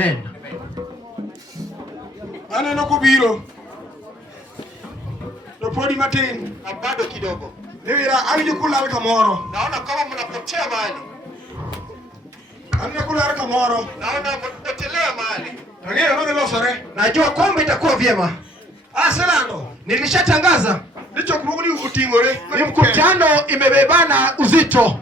Amen. Aneno kubiro. Topodi matin. Na bado kidogo. Niwira awinjo kulal kamoro. Naona kama mnapotea mahali. Aneno kulal kamoro. Naona mnapotelea mahali. Ngine ndio losore. Najua kwamba itakuwa vyema. Aselando. Nilishatangaza. Ndicho kurudi utingore. Ni mkutano imebebana uzito.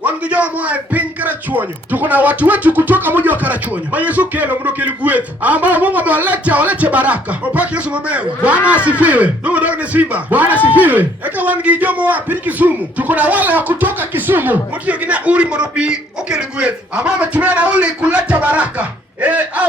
Wangu jamaa mwa pin Karachuonyo. Tuko na watu wetu kutoka mji wa Karachuonyo. Ba Yesu kelo mudo keli gweth. Ambao Mungu amewaleta walete baraka. Opaki Yesu mabewa. Bwana asifiwe. Ndugu ndio ni Simba. Bwana asifiwe. Eka wangu jamaa wa pin Kisumu. Tuko na wale wa kutoka Kisumu. Mtu yengine uri morobi okeli gweth. Ambao wametumia nauli kuleta baraka.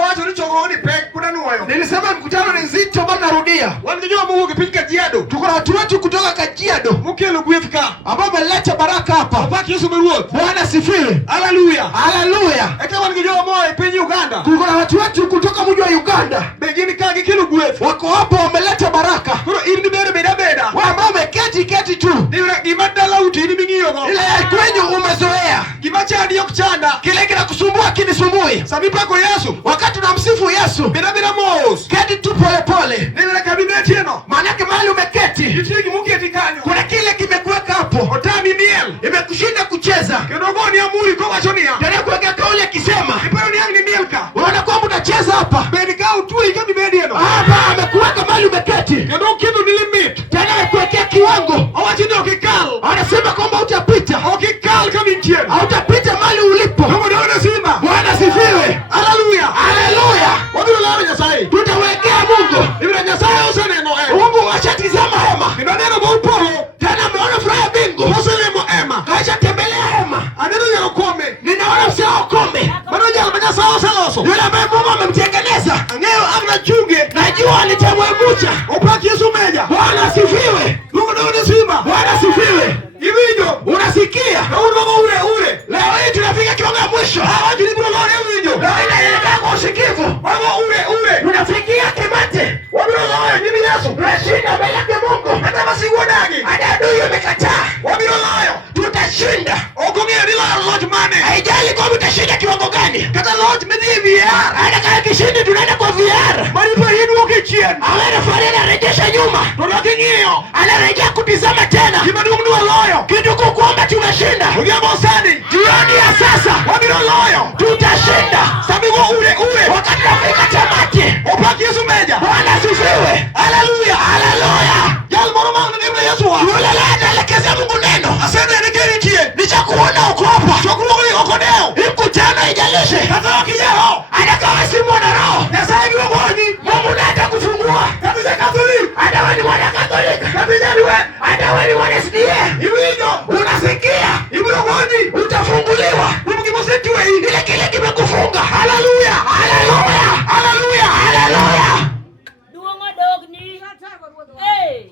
Watu walichogoni pek kuna nuwayo. Nilisema mkutano ni nzito bado narudia. Wangu jamaa Mungu kipin Kajiado. Tuko na watu wetu kutoka Kajiado. Mukelo gweth ka. Ambao wameleta baraka hapa. Opaki Yesu meruoth. Bwana asifiwe. Hallelujah. Hallelujah. Eka wangu jamaa mwa pin Uganda. Tuko na watu wetu kutoka mji wa Uganda. Begini kagi kelo gweth. Wako hapo wameleta baraka. Kuro indi beda. Wao ambao wameketi tu. Niwira gimadala uti ni mingiyo go. Ile kwenyu umezoea. Gimacha yok chanda. Kile kinakusumbua kinisumbui. Samipako Yesu. Wakati tunamsifu Yesu. Beda mos. Keti tu pole. Niwira kabineti eno. Maana mahali umeketi. Kitiki muketi kanyo. Kuna kile kimekuweka hapo. Otami miel. Imekushinda kucheza. Kidogo ni amuri kwa wachonia. Tena kuweka kauli akisema. Kipero ni yangu ni mielka. Unaona kwamba unacheza hapa. Bedi ka utui kama bedi eno. Hapa amekuweka mahali umeketi. Kidogo kitu ni limit. Tena amekuwekea kiwango. Awachini okikal. Anasema kwamba utapita. Okikal kama intieno. Hautapita mahali ulipo. Kama ndio Simba. Bwana asifiwe. Hallelujah. Hallelujah. Wabilo lao Nyasaye. Tutawekea Mungu. Niwira Nyasaye usaneno Mungu ashatizama hema. Ndio neno kwa uporo. Tena ameona furaha ya mbingu. Muselemo ema. Ashatembelea hema. Aneno yaro kome. Ninaona msao kombe. Bado jalo Nyasaye saloso. Yule ambaye Mungu amemtengeneza. Angeo amna chunge. Najua alitemwemucha. Opaki Yesu meja. Bwana asifiwe. Mungu ndio Simba. Bwana asifiwe. Ibijo. Unasikia? Na unogo ule. Leo hii tunafika kiwango ya mwisho. Hawaji ni kuna leo ibijo. Leo inaelekea kwa usikivu. Baba ule. Tunafikia kimate. Wabilo lao ni Yesu. Tunashinda mbele yake Mungu. Hata masigwa dagi. Adui amekataa. Wabilo lao. Tutashinda. Okongia ni lao lot mane. Haijali kwamba utashinda kiwango gani. Kata lot medi VR. Hata kama kishindi tunaenda kwa VR. Malipo yenu ukichien. Awena Farid anarejesha nyuma. Tunaki ngio. Anarejea kutizama tena. Kimadungu ni loyo. Kitu kukuomba tumeshinda. Ugiambo sani. Jioni ya sasa. Wabilo loyo. Tutashinda. Sabigo ule. Wakati tunafika tamati. Opaki Yesu meja. Bwana asifiwe. Hallelujah. Hallelujah. Jal moro mangu ni Yesu wa. Yule anaelekeza Mungu neno. Asante nikeni tie. Nishakuona uko hapa. Chokulugo ni okodeo. Mkutano haijalishi. Kata wakijao. Anakawa simu na roho. Nyasaye kiwa kwani. Mungu naenda kufungua. Kabisa Katoliki. Hata wewe ni mwana Katolika. Kabisa niwe. Hata wewe ni mwana SDA. Ibijo. Unasikia? Ibiro kwani. Utafunguliwa. Mkimosetiwe. Ile kile kimekufunga. Haleluya. Haleluya. Haleluya. Haleluya. Duongo dogni.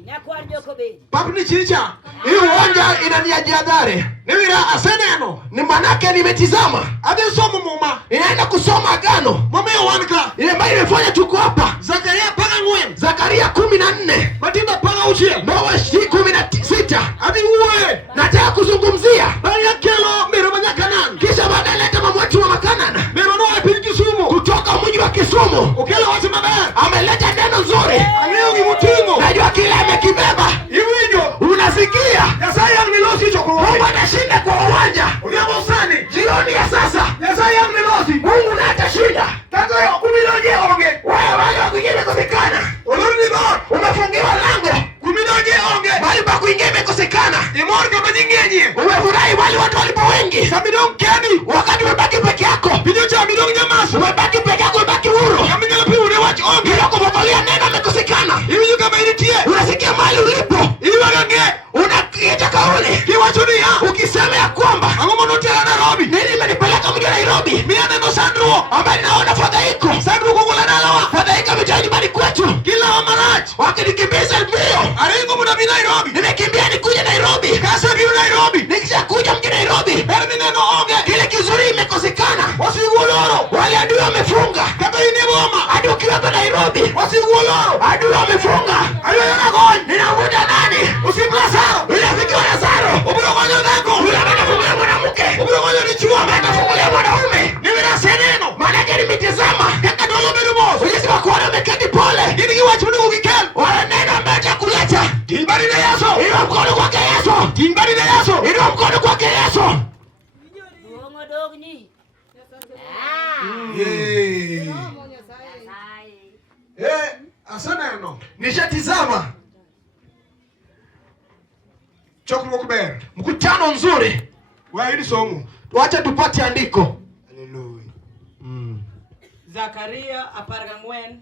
Nyakwar Jokobe. Papni chicha. Hii uwanja inaniajadhari. Niwira aseneno. Ni manake nimetizama. Ade somo moma. Inaenda kusoma agano. Mama ya wanka. Ile ambayo imefanya tuko hapa. Zakaria panga ngwen. Zakaria 14. Matinda panga uchie. Noa 16. Adi uwe. Nataka kuzungumzia. Bari ya kelo mero manyakanan. Kisha baadaye leta mamwatu wa Makanana. Mero noa epini Kisumu. Kutoka mji wa Kisumu. Ukelo wati mabaya. Ameleta neno nzuri. Angeo kimutingo. Najua kile amekibeba. Ibijo. Unasikia? Nyasaye yangu nilosi chokoro. Mungu atashinda kwa uwanja. Ugiambo sani. Jioni ya sasa. Nyasaye yangu nilosi. Mungu na atashinda. Kato ya kumiloje onge. Wewe wale wa kuingia imekosekana. Olori ni God. Umefungiwa lango. Kumiloje onge. Bali pa kuingia imekosekana. Imor kama nyingenye. Umefurahi wale watu walipo wengi. Sabidong kedi. Wakati umebaki peke yako. Pijo cha bidong nyamasu. Umebaki peke yako, umebaki huru. Kami ngala piu ne watch onge. Bila kuvalia neno amekosekana. Ibijo kama initie. Unasikia mahali ulipo. Ili wagange. Unakiita kauli. Kiwacho ni ya. Ukisema ya kwamba. Angomo note ya Nairobi. Nini imenipeleka mji wa Nairobi? Mia neno sandro. Ambaye naona fadhaiko. Sandro kukula nalawa. Fadhaika mjani nyumbani kwetu. Kila wa maraj. Wakinikimbiza mbio. Aringo muda bi Nairobi. Nimekimbia nikuja Nairobi. Kasa biu Nairobi. Nikisha kuja mji Nairobi. Hermi neno onge. Kile kizuri imekosekana. Wasiguoloro. Wale adui wamefunga. Kata ini boma. Hadi ukiwa hapa Nairobi. Wasiguoloro. Adui wamefunga. Ayo yana goi. Ninavuta nani? Usimlasaro. Unafikiwa Lazaro. Ubiro konyo nako. Yule anafungulia mwanamke. Ubiro konyo ni chua. Anafungulia mwanaume. Niwira seneno. Maana yake nimetazama Asana no. Nishatizama. Chokro kuber. Mkutano nzuri. Wa hili somo. Tuache tupate andiko. Haleluya. Zakaria aparga ngwen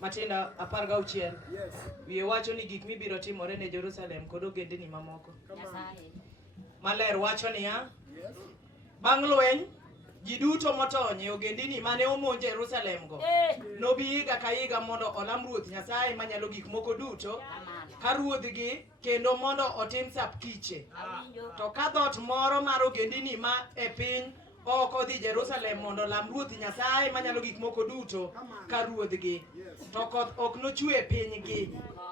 matinda aparga uchiel. Yes. Wiye wacho ni gik mibiro timore ne Jerusalem kod ogendini mamoko. Maler wacho niya. Yes. Bang' lweny ji duto motony e ogendini mane omonj Jerusalem go. Nobi higa ka higa mondo olam Ruoth Nyasaye manyalo gik moko duto. Ka ruodhgi kendo mondo otim sap kiche. To ka dhot moro mar ogendini ma e piny oko dhi Jerusalem mondo lam Ruoth Nyasaye manyalo gik moko duto ka ruodhgi. To koth ok nochwe e pinygi.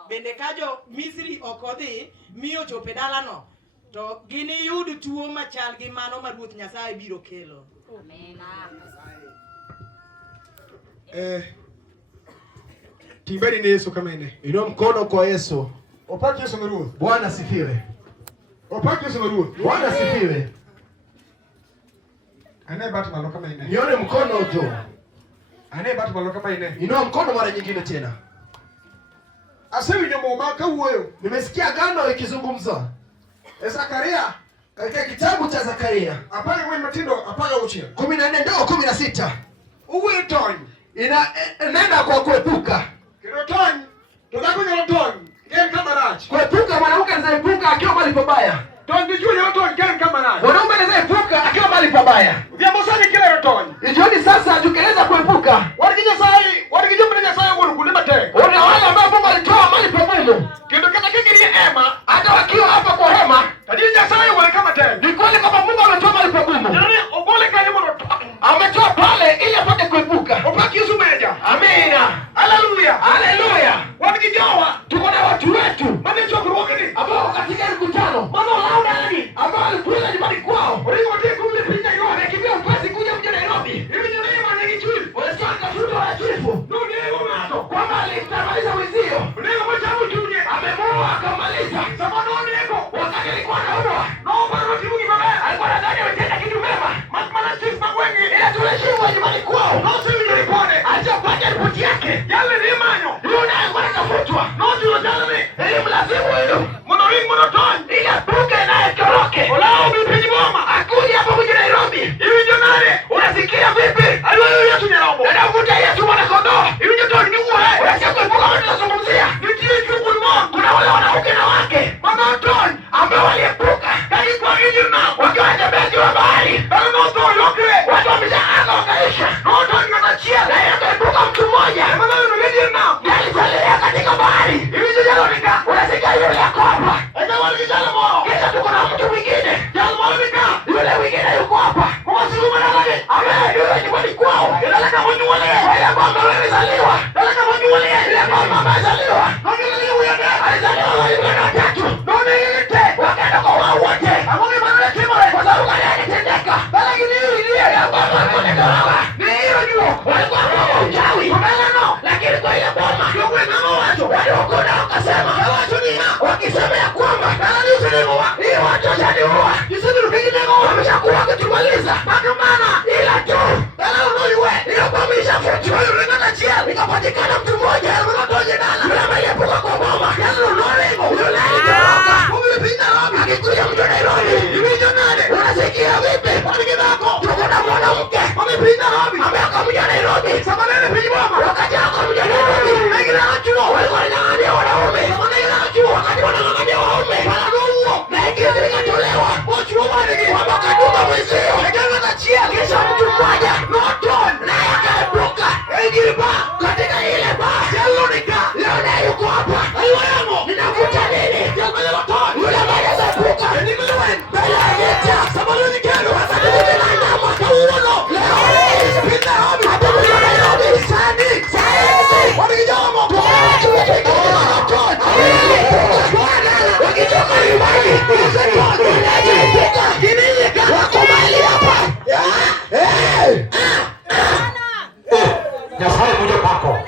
Bende ka jo Misri ok odhi mi ochopo e dalano to gini yud tuo machal gi mano ma Ruoth Nyasaye biro kelo. Amen. Timbeni ni Yesu kama ine. Inua mkono kwa Yesu. Opaki Yesu mruhu. Bwana sifiwe. Opaki Yesu mruhu. Bwana sifiwe. Ane batu malo kama ine. Nione mkono juu. Ane batu malo kama ine. Inua mkono mara nyingine tena. Asewi nyomo umaka uweyo. Nimesikia agano ikizungumza. Zakaria. Katika kitabu cha Zakaria. Apanga mwe matindo apanga uchia. 14 ndio 16. Uwe tony. Nenda kwa kuepuka. Kilo tony. Tukakuja tony. Gen kama rachi. Kuepuka mwanamke anaepuka akiwa mahali pabaya. Tony juu ya tony gen kama rachi. Mwanaume anaepuka akiwa mahali pabaya. Vya mosani kile tony. Ijioni sasa tukieleza kuepuka. Warikija sai kulima tek. Ona wale ambao Mungu alitoa mahali pagumu. Kindo kama kingine ema hata wakiwa hapa kwa hema. Tajija sai wale kama tek. Ni kweli kama Mungu ametoa mahali pagumu. Yaani obole kale moto. Ametoa pale ili apate kuepuka. Opaki Yesu meja. Amina. Haleluya. Haleluya. Wakijawa tuko na watu wetu mamecho kurogeni ambao katika mkutano mama launa nani ambao walikuja nyumbani kwao. Walikuja kule pinda yote. Wakimbia upesi kuja mjini Nairobi. Hivi ndio nini maana hii chifu? Walikuwa kasutu wa chifu. Ndio ndio mato. Kwamba alitamaliza wizio. Ndio mtamu tuje. Amemoa akamaliza. Sababu ndio wakati alikuwa anaoa. Naomba rudi mungu baba. Alikuwa anadhani ametenda kitu mema. Maana chifu magwengi. Ila tuleshimu nyumbani kwao. Ndio ndio ripone. Acha pande ripoti yake. Yale ni manyo. Yule alikuwa anatafutwa. Ndio ndio Ili mlazimu hilo. Monotoni. Ila buke naye toroke. Olao mpiji mama. Akuja hapa mjini Nairobi. Hivi ndio nani? Unasikia vipi? Aliwa Yesu nyarombo. Anavuta Yesu mwana kondoo. Hivi ndio ni uwe. Unasikia kuepuka watu tunazungumzia. Nitie chungu ni mama. Kuna wale wanawake na wake. Monotoni. Ambao waliepuka. Kani kwa nini na? Wakiwa tembezi wa bahari. Ndio yote. Watu wameshaanza wakaisha. Ndio ngatachia. Na yakaepuka mtu mmoja. Ndio ndio na. Alisalia katika bahari. Hivi ndio nika. Unasikia yule yako hapa. Ndio walijana mo. Kisha tuko na mtu mwingine. Jalmo nika. Yule mwingine yuko hapa. Kwa sababu mwanadamu. Amen. Yule nyumbani kwao. Ndio mwenyewe. Ile mama alizaliwa. Ndio mwenyewe. Ile mama alizaliwa. Ndio mwenyewe. Alizaliwa wale watatu. Ndio yote. Wakaenda kwa wao wote. Amoni bana timu Kwa sababu gani alitendeka? lakini ile Ya baba alikuwa ni hiyo juu. walikuwa kwa uchawi. Mbona Lakini kwa ile boma ndio kama watu waliokuwa wakasema wakisema ya kwamba hii watu washaniua. Wameshakuwa wakitumaliza. Ila tu ile boma ilishafutwa. Ikapatikana mtu mmoja yule ameliepuka kwa boma. Yule alitoroka. Akikuja mtu Nairobi. Unasikia vipi? Tuko na mwanamke ambaye akakuja Nairobi. Wakati akakuja Nairobi walikuwa wanang'ang'ania wanaume. Wakati wanang'ang'ania wanaume na ikiwa zikatolewa wakadunga mwenzio. Kisha mtu mmoja naye akaepuka katika ile baa. Leo naye yuko hapa. Ninavuta nini? Yule ambaye ameepuka mbele ya vita. Nyasaye kuja kwako.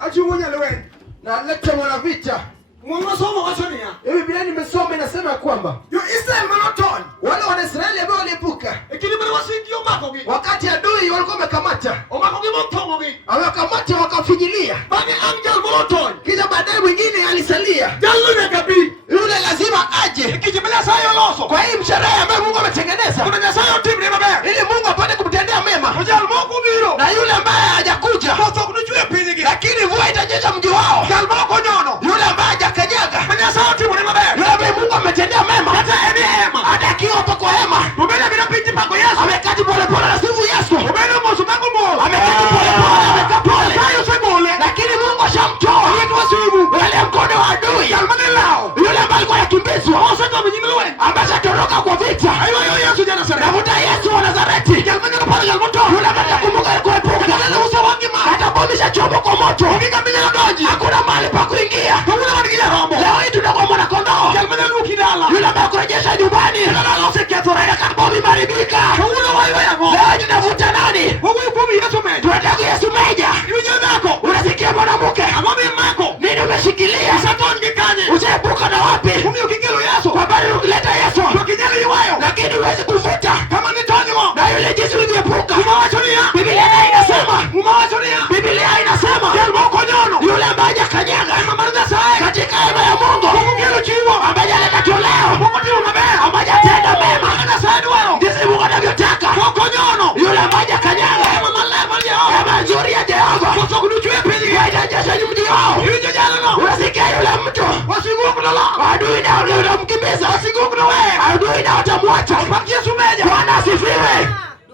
Ati mwenye lewe. Na leta mwana vita. Mungu somo wasonia. Biblia nimesoma inasema kwamba Yo Israel manaton. wale wana Israeli ambao waliepuka Ekini bali wasikio makogi. wakati adui walikuwa wamekamata. O makogi motongogi. Wakamata wakafinyilia. Bani angel manaton. Kisha baadaye mwingine alisalia. Jallu na gabi. Yule lazima aje. Ikijibila sayo loso. Kwa hii msharehe ambayo Mungu ametengeneza. Kuna nyasayo timri mabe. Ili Mungu apate kumtendea mema. Mujal Mungu biro. Na yule ambaye hajakuja. Moto kunujue pinigi. Lakini mvua itanyesha mji wao. Jal Mungu nyono. Yule ambaye hajakanyaga. Nyasayo timri mabe. Yule ambaye Mungu ametendea mema. Hata emi hema. Hata akiwa hapo kwa hema. Tubele bila pinji pako Yesu. Amekati pole pole na sifu Yesu. Tubele mosu mangu mo. Amekati pole pole amekaa pole. Sayo semole. Lakini Mungu ashamtoa. Yetu wasibu. Wale mkono wa adui. Jal manelao. Yule ambaye alikuwa anakimbizwa. Osa ndo mnyimilwe. Ambaye atoroka kwa vita. Ayo Yesu jana sare. Navuta Yesu wa Nazareti. Jal manelo pale jal moto. Yule ambaye kumbuka kuepuka. Jal uso wangi ma. Atabomisha chombo kwa moto. Ukika minya doji. Hakuna mahali pa kuingia. Hakuna madigija rombo. Leo hii tunakuwa mwana kondoo. Jal manelo ukidala. Yule ambaye kurejesha nyumbani. Jal useketo Tunaenda kabomi maribika. Hakuna waiwa yako. Leo tunavuta nani? Wewe kumi Yesu meja. Tunataka Yesu meja. Iwe nako. Unasikia mwanamke? Amami mako. Nini umeshikilia? Satan gikanye. Ujepuka na wapi? Kumi ukikelo Yesu. Kwa bali ukileta Yesu. Tukijali iwayo. Lakini huwezi kuvuta. Kama ni tani mo. Na yule jinsi ulivyoepuka. Umawachonia. Biblia inasema. Umawachonia. Biblia inasema. Jal Mungu nyono. Yule ambaye hajakanyaga. Mamarza sai. Katika hema ya Mungu. Mungu kelo chiwo. Ambaye analeta toleo. Mungu ndio mabaya. Ambaye atenda mema. Ana sai duwao. Jinsi Mungu anavyotaka. Mungu nyono. Yule ambaye hajakanyaga. Kama malema Jehova. Kama nzuri ya Jehova. Koso kunuchwe pili. Waitajesha mji wao. Iwe jana no. Unasikia yule mtu. Wasigungu na la. Adui na unamkimbiza. Wasigungu na wewe. Adui na utamwacha. Mpaki Yesu meja. Bwana asifiwe.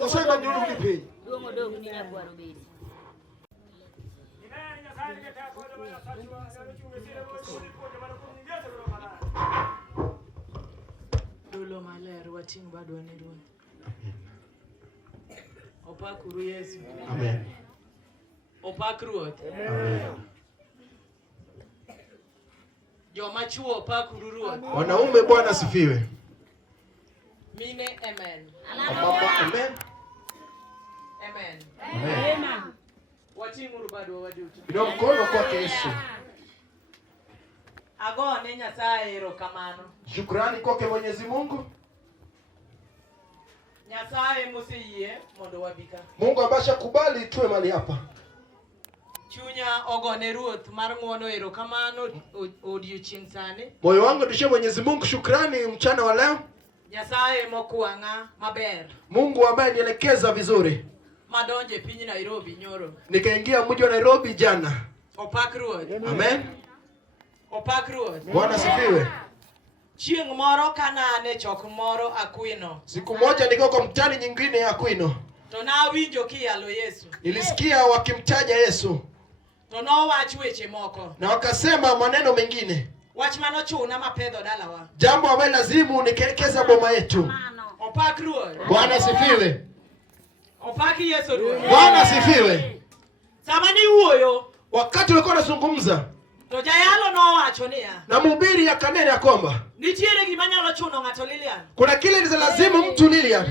Nasema ndio unipe. Duongo dogo ni nyakuwa rubini. Dulo maler wating bado ne duon. Opakuru Yesu. Amen. Opak Ruoth. Amen. Joma chuo opakuru Ruoth. Wanaume Bwana asifiwe. Mine amen. Mama amen. Amen. Amen. Watinguru bado waduto. Ndio mkono kwake Yesu. Agone Nyasaye erokamano. Shukrani kwake Mwenyezi Mungu. Nyasaye museyie mondo wabika. Mungu ambaye kubali tuwe mali hapa. Chunya ogone Ruoth mar ng'wono erokamano odiochieng' sani. Moyo wangu ndishe Mwenyezi Mungu shukrani mchana wa leo. Nyasaye mokwang'a maber. Mungu ambaye nielekeza vizuri. Madonje piny Nairobi nyoro. Nikaingia mji wa Nairobi jana. Opak Ruoth. Amen. Opak Ruoth. Bwana asifiwe. Chieng' moro kanane chok moro Akwino. Siku moja niko kwa mtani nyingine ya Akwino. To nawinjo kiyalo Yesu. Nilisikia wakimtaja Yesu. To nowach weche moko. Na wakasema maneno mengine. Wach manochuna mapedho dalawa. Jambo ambalo lazimu nikelekeza boma yetu. Opak Ruoth. Bwana asifiwe. Opaki Yesu Ruoth. Bwana asifiwe. Sama ni wuoyo. Wakati walikuwa wanazungumza. To jayalo nowacho niya. Na mhubiri akanena ya kwamba Nitiere gima nyalo chuno ng'ato Lilian. kuna kile lazimu mtu Lilian.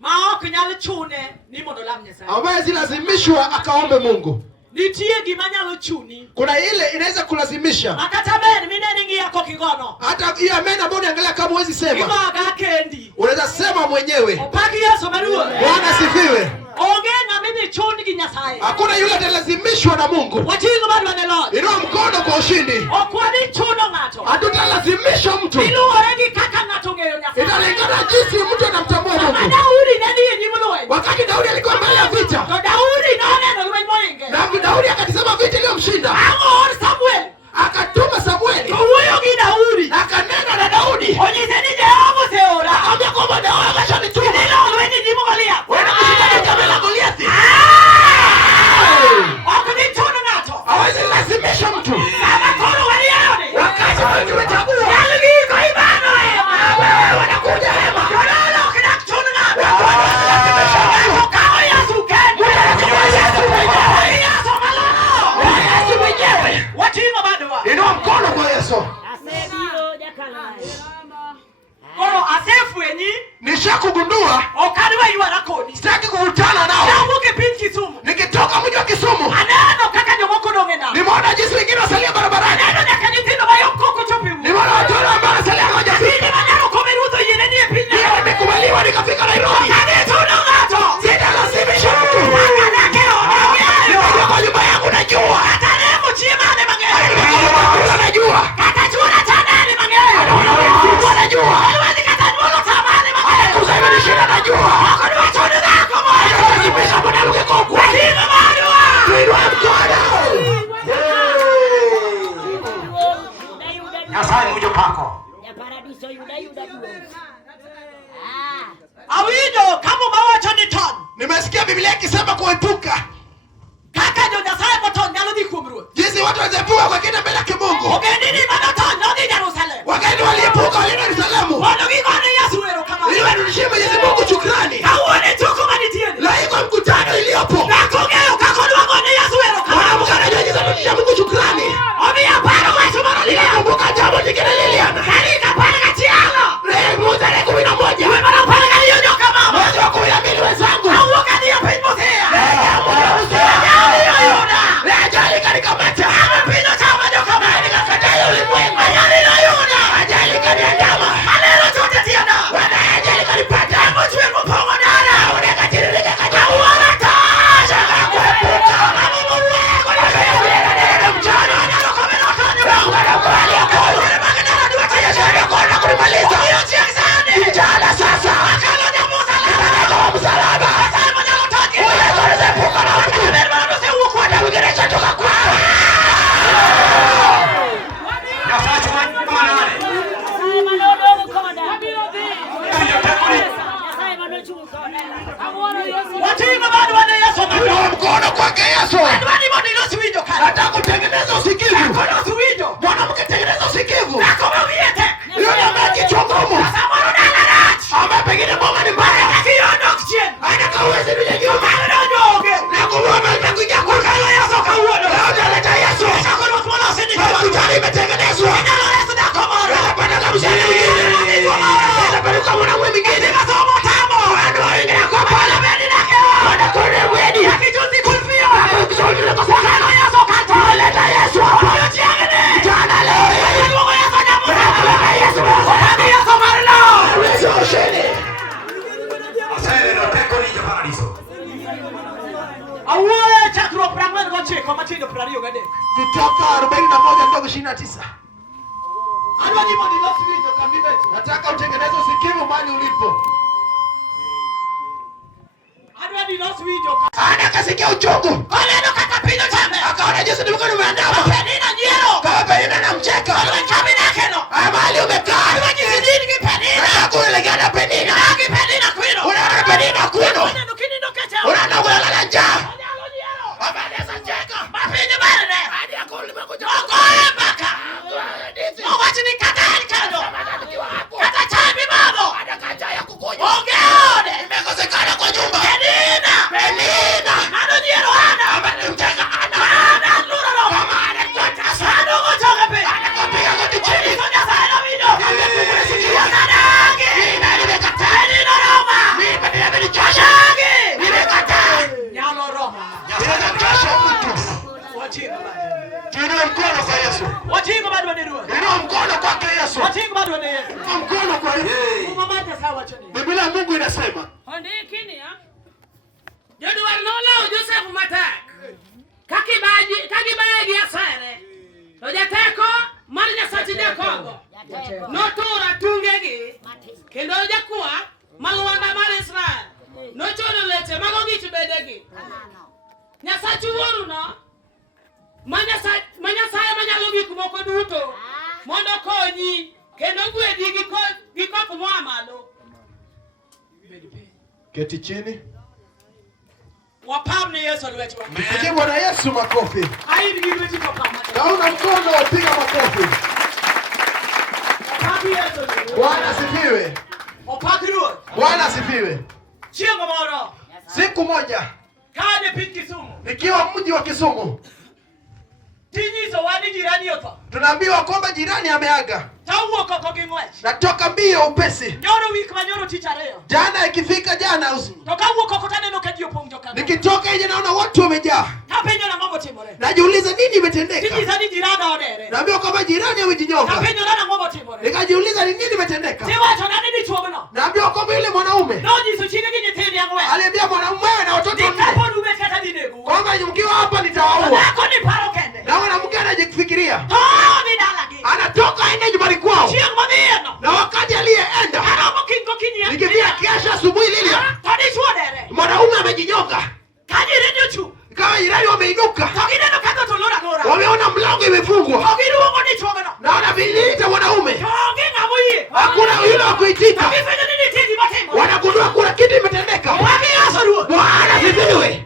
Ma ok nyal chune ni mondo lam Nyasaye. Ambaye zilazimishwa akaombe Mungu. Nitie gima nyalo chuni. Kuna ile inaweza kulazimisha. Makata ben mineni ngi yako kigono. Hata hiyo amen ambayo unaangalia kama huwezi sema. Imaga kendi. Unaweza sema mwenyewe. Opaki Yesu maruo. Bwana asifiwe. Onge ng'amini chuni gi Nyasaye. Hakuna yule atalazimishwa na Mungu. Watingo bado wane Lord. Inua mkono kwa ushindi. Okwani chuno ng'ato. Hatutalazimisha mtu. Iluore gi kaka ng'ato ng'eyo Nyasaye. Italingana jinsi mtu anamtambua Mungu. Daudi ne ni nyimuloe. Wakati Daudi alikuwa mbele ya vita. To Daudi noneno lweny moinge. Na Daudi akatazama vita iliyomshinda. Ang'or Samuel. Akatuma Samueli. Owuoyo gi Daudi. Akanena na Daudi. Onyise ni Jehova oseora. Akamwambia kwamba Daudi ameshanituma. Nilo lweny nyimo Goliath. Wewe unashinda vita la Goliathi. Ok ni chuno ng'ato. Hawezi lazimisha mtu. Sama koro walione. Wakati wewe umechagua. Yaligi ko ibano ema. Wewe wanakuja hema. Yololo kina chuno ng'ato. Kawa Yesu ken. Yesu malolo. Yesu mwenyewe. Watingo bado wa. Inua mkono kwa Yesu. Asebiro jakalae. Koro asefwenyi. Nishakugundua. Okaniwa yuara kodi. Sitaki kukutana nao. Nawuke piny Kisumu. Nikitoka mji wa Kisumu. Aneno kaka jomoko dong'e nam. Nimeona Jinsi watu wazepuka kwa kina mbele ya Mungu. Wageni waliepuka walienda Yerusalemu. Ili warudishie Mwenyezi Mungu shukrani. Na iko mkutano iliyopo. Mwanamke anajua jinsi kurudishia Mungu shukrani. Nikakumbuka jambo lingine Liliana. Mungu tarehe 11. Mwezi wa 12 wenzangu. Ajali kanikamata. Nikakataa ulimwengu. Ajali kaniandama. Ajali kanipata. Nikatiririka katika mkono kwake Yesu. Nataka kutengeneza usikivu. Mwanamke tengeneza usikivu. Yule ambaye kichongomo. Ambaye pengine Mungu ni mbaya. Anataka uweze bila nyuma. Na kuomba itakuja kwa Yesu kauona. Leta Yesu. Hospitali imetengenezwa. Anapata kabisa mwingine. Anapeleka mwanamume mwingine. Anaingia kwa pale bedi lake. Anakwenda bedi. Akijuzi kulfia. Akisogea kwa sana Yesu kata. Leta Yesu. Jana leo. Yesu. Yesu marlo. Yesu sheni. Asante na teko ni paradiso. Awe chatro prangwan goche kwa matindo prario gade. Kutoka 41 ndogo 29. Alwa ni modi losi video kambibeti. Nataka utengeneze usikivu mahali ulipo. Adwa ni losi video. Anakasikia uchungu. Aleno katapino chame. Akaona Yesu ndivyo umeandama. Penina nyero. Kama penina na mcheka. Kamina keno. Mahali umekaa. Wewe jinsi kipenina. Unakulegana penina. Penina kwino. Unaona penina kwino. Unaona kulala njaa. Abaleza cheka. Mapini bale. Hadi akuli mekuja. Okoe baka. Wacha nikatae kando. Kata chai bado. Hadi kaja ya kukuja. Ongeone. Imekosekana kwa nyumba. Penina. Nado niero ana. Abale mchanga ana. Ana lura no. Kama ana kwata. Sado kutoka pe. Ana kupiga koti chini. Soja sana video. Kama kumesikia sanagi. Nina nimekataa. Nina Roma. Mimi penina benichosha. Nimekataa. Nyalo Roma. Ninachosha mtu. Wajinga bado. Tuinue mkono kwa Yesu. Wajinga bado wanirua. Inua mkono kwake Yesu. Wajinga bado wanirua. Inua mkono kwa Yesu. Mama sawa choni. Biblia ya Mungu inasema. Ondikini ya. Jodu warnola Joseph Matak. Kakibaji asare. Tojateko marnya satide kongo. Notura tungegi. Kendo jakua malwanda mar Israel. Nochono leche magogi chibedegi. Nyasachu woru no. Manyasaya manyalo gik moko duto. Mondo konyi kendo gwedi gi koth moa malo. Keti chini. Wapamne Yesu alwetu. Pigie Bwana Yesu makofi. Haidi gilwetu kwa kama. Naona mkono piga makofi. Wapamne Yesu. Bwana asifiwe. Opakiro. Bwana asifiwe. Chiengo moro. Siku moja Kade pin Kisumu. nikiwa mji wa Kisumu, Tinyiso wadi jirani yoto. tunaambiwa kwamba jirani ameaga. Tauo koko gingwech. Natoka mbio upesi. Nyoro wik manyoro tichareyo. Jana ikifika jana Toka uo koko taneno kadio pongjo kano. nikitoka nje naona watu wamejaa. Kapenyo na ngombo timore. Najiuliza nini imetendeka? Tinyiso ni jirani odere. Naambiwa kwamba jirani amejinyoka. Kapenyo na ngombo timore. Nikajiuliza ni nini imetendeka? Tiwacho na nini chuogono. Naambiwa kwamba yule mwanaume Noji suchine kinye teni yangwe. aliambia mwanamume na watoto Nikapo wanne nube kata dinegu. kwamba mkiwa hapa nitawaua. Nako ni paro kende. Na mwanamke anajifikiria. Ni dalagi. Anatoka aende nyumbani kwao. Chieng mamieno. Na wakati aliyeenda Aramo kingo kinya. nikifika kesho asubuhi Lilia, Tadi chuodere. mwanaume amejinyoka. Kaji redio chu. Kama jirani wameinuka. Togine no kato tolora gora. Wameona mlango imefungwa. Togiru ugo ni chuogono. Naona viliita mwanaume. Togi ngamuye. Hakuna yule wa kuitika. Togifanya nini tindi matemo. Wanagundua kuna kitu imetendeka. Wagi asaruo. Bwana asifiwe.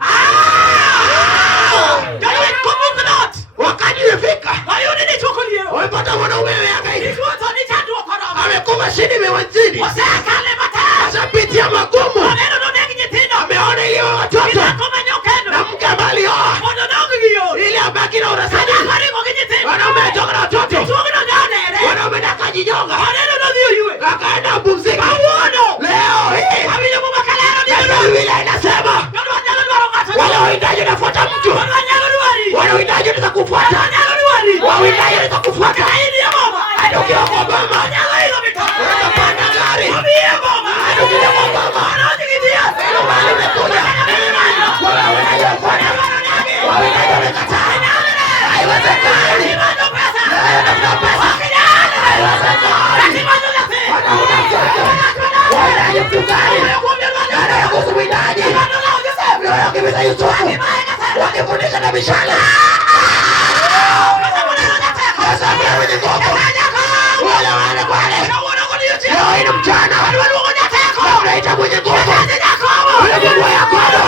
Jai kumbuka not. Wakati wengine unasema wanaume atoka na watoto. Wanaume nakajinyonga. Akaenda kupumzika. Leo hii Biblia inasema wanaohitaji nafuata mtu. Wanaohitaji unaweza kufuata. Wanaohitaji unaweza kufuata. Hata ukiwa kwa mama unapanda gari. Hata ukiwa kwa mama ndio mahali umekuja. Wanaohitaji wafanya. Wanaohitaji wamekataa. Haiwezekani. Unatafuta pesa. Haiwezekani. Wanaohitaji mtu gani? Yana ya kusubidaji. Wakimisa Yusufu. Wakifundisha na mishale. Wasambia wenye ngoko. Wale wane kwale. Leo ina mchana. Unaita mwenye ngoko. Yule Mungu wa Yakobo.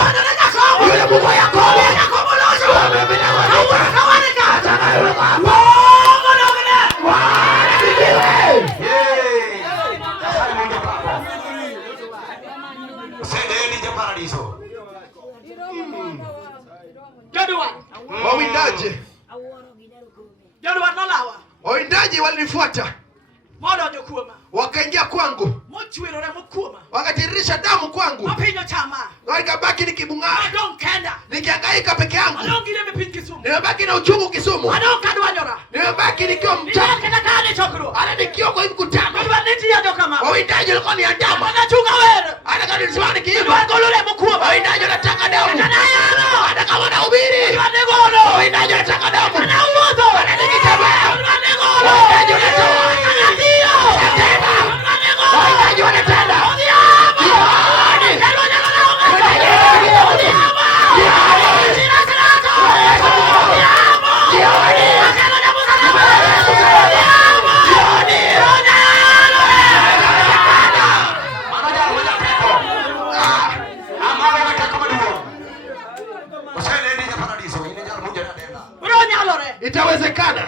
Yule Mungu wa Yakobo. Wamepita kwa nyumba. Ataka yule kwa hapa. Wawindaji. Wawindaji walinifuata. Wakaingia kwangu. Wakatiririsha damu kwangu. Nikabaki nikibung'aa. Nikihangaika peke yangu. Nimebaki na uchungu Kisumu. Nimebaki nikiwa mtaka. Hata nikiwa kwa hivi kutama. Wawindaji walikuwa ni andama. Hata kama nilisiwa nikiimba. Wawindaji wanataka damu. Hata kama wanahubiri. Wawindaji wanataka damu. Hata nikitembea. Wawindaji wanatoa. Wawindaji wanatenda. Itawezekana.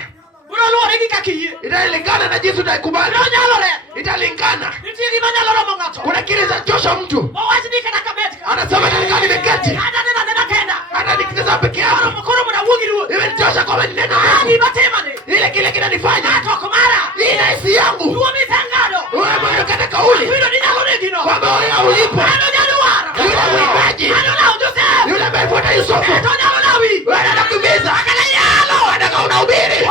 Italingana na jinsi unaikubali. Italingana. Kuna kile za Joshua mtu. Anasema nilikuwa nimeketi. Hata nikitazama peke yangu. Iwe ni Joshua kwa neno. Ile kile kinanifanya. Ile hisi yangu. Wewe mwenye kata kauli. Kwamba wewe ulipo. Yule mwimbaji. Yule amefuata Yusufu. Wewe anakumiza. Anataka unahubiri.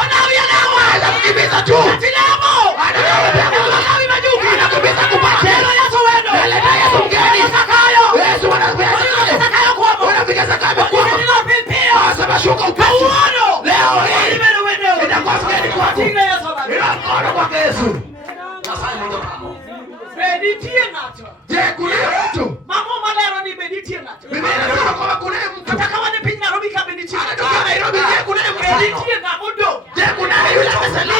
Anataka kukimbiza tu. Anakimbiza kupata. Naleta Yesu mgeni. Yesu wanafika zakabe kwa. Asema shuka upesi. Leo hii itakuwa mgeni kwako. Ila mkono kwa Yesu. Je, kuna mtu? Biblia inasema kwamba kuna mtu. Anatoka Nairobi. Je, kuna mtu? Je, kuna yule amesalia?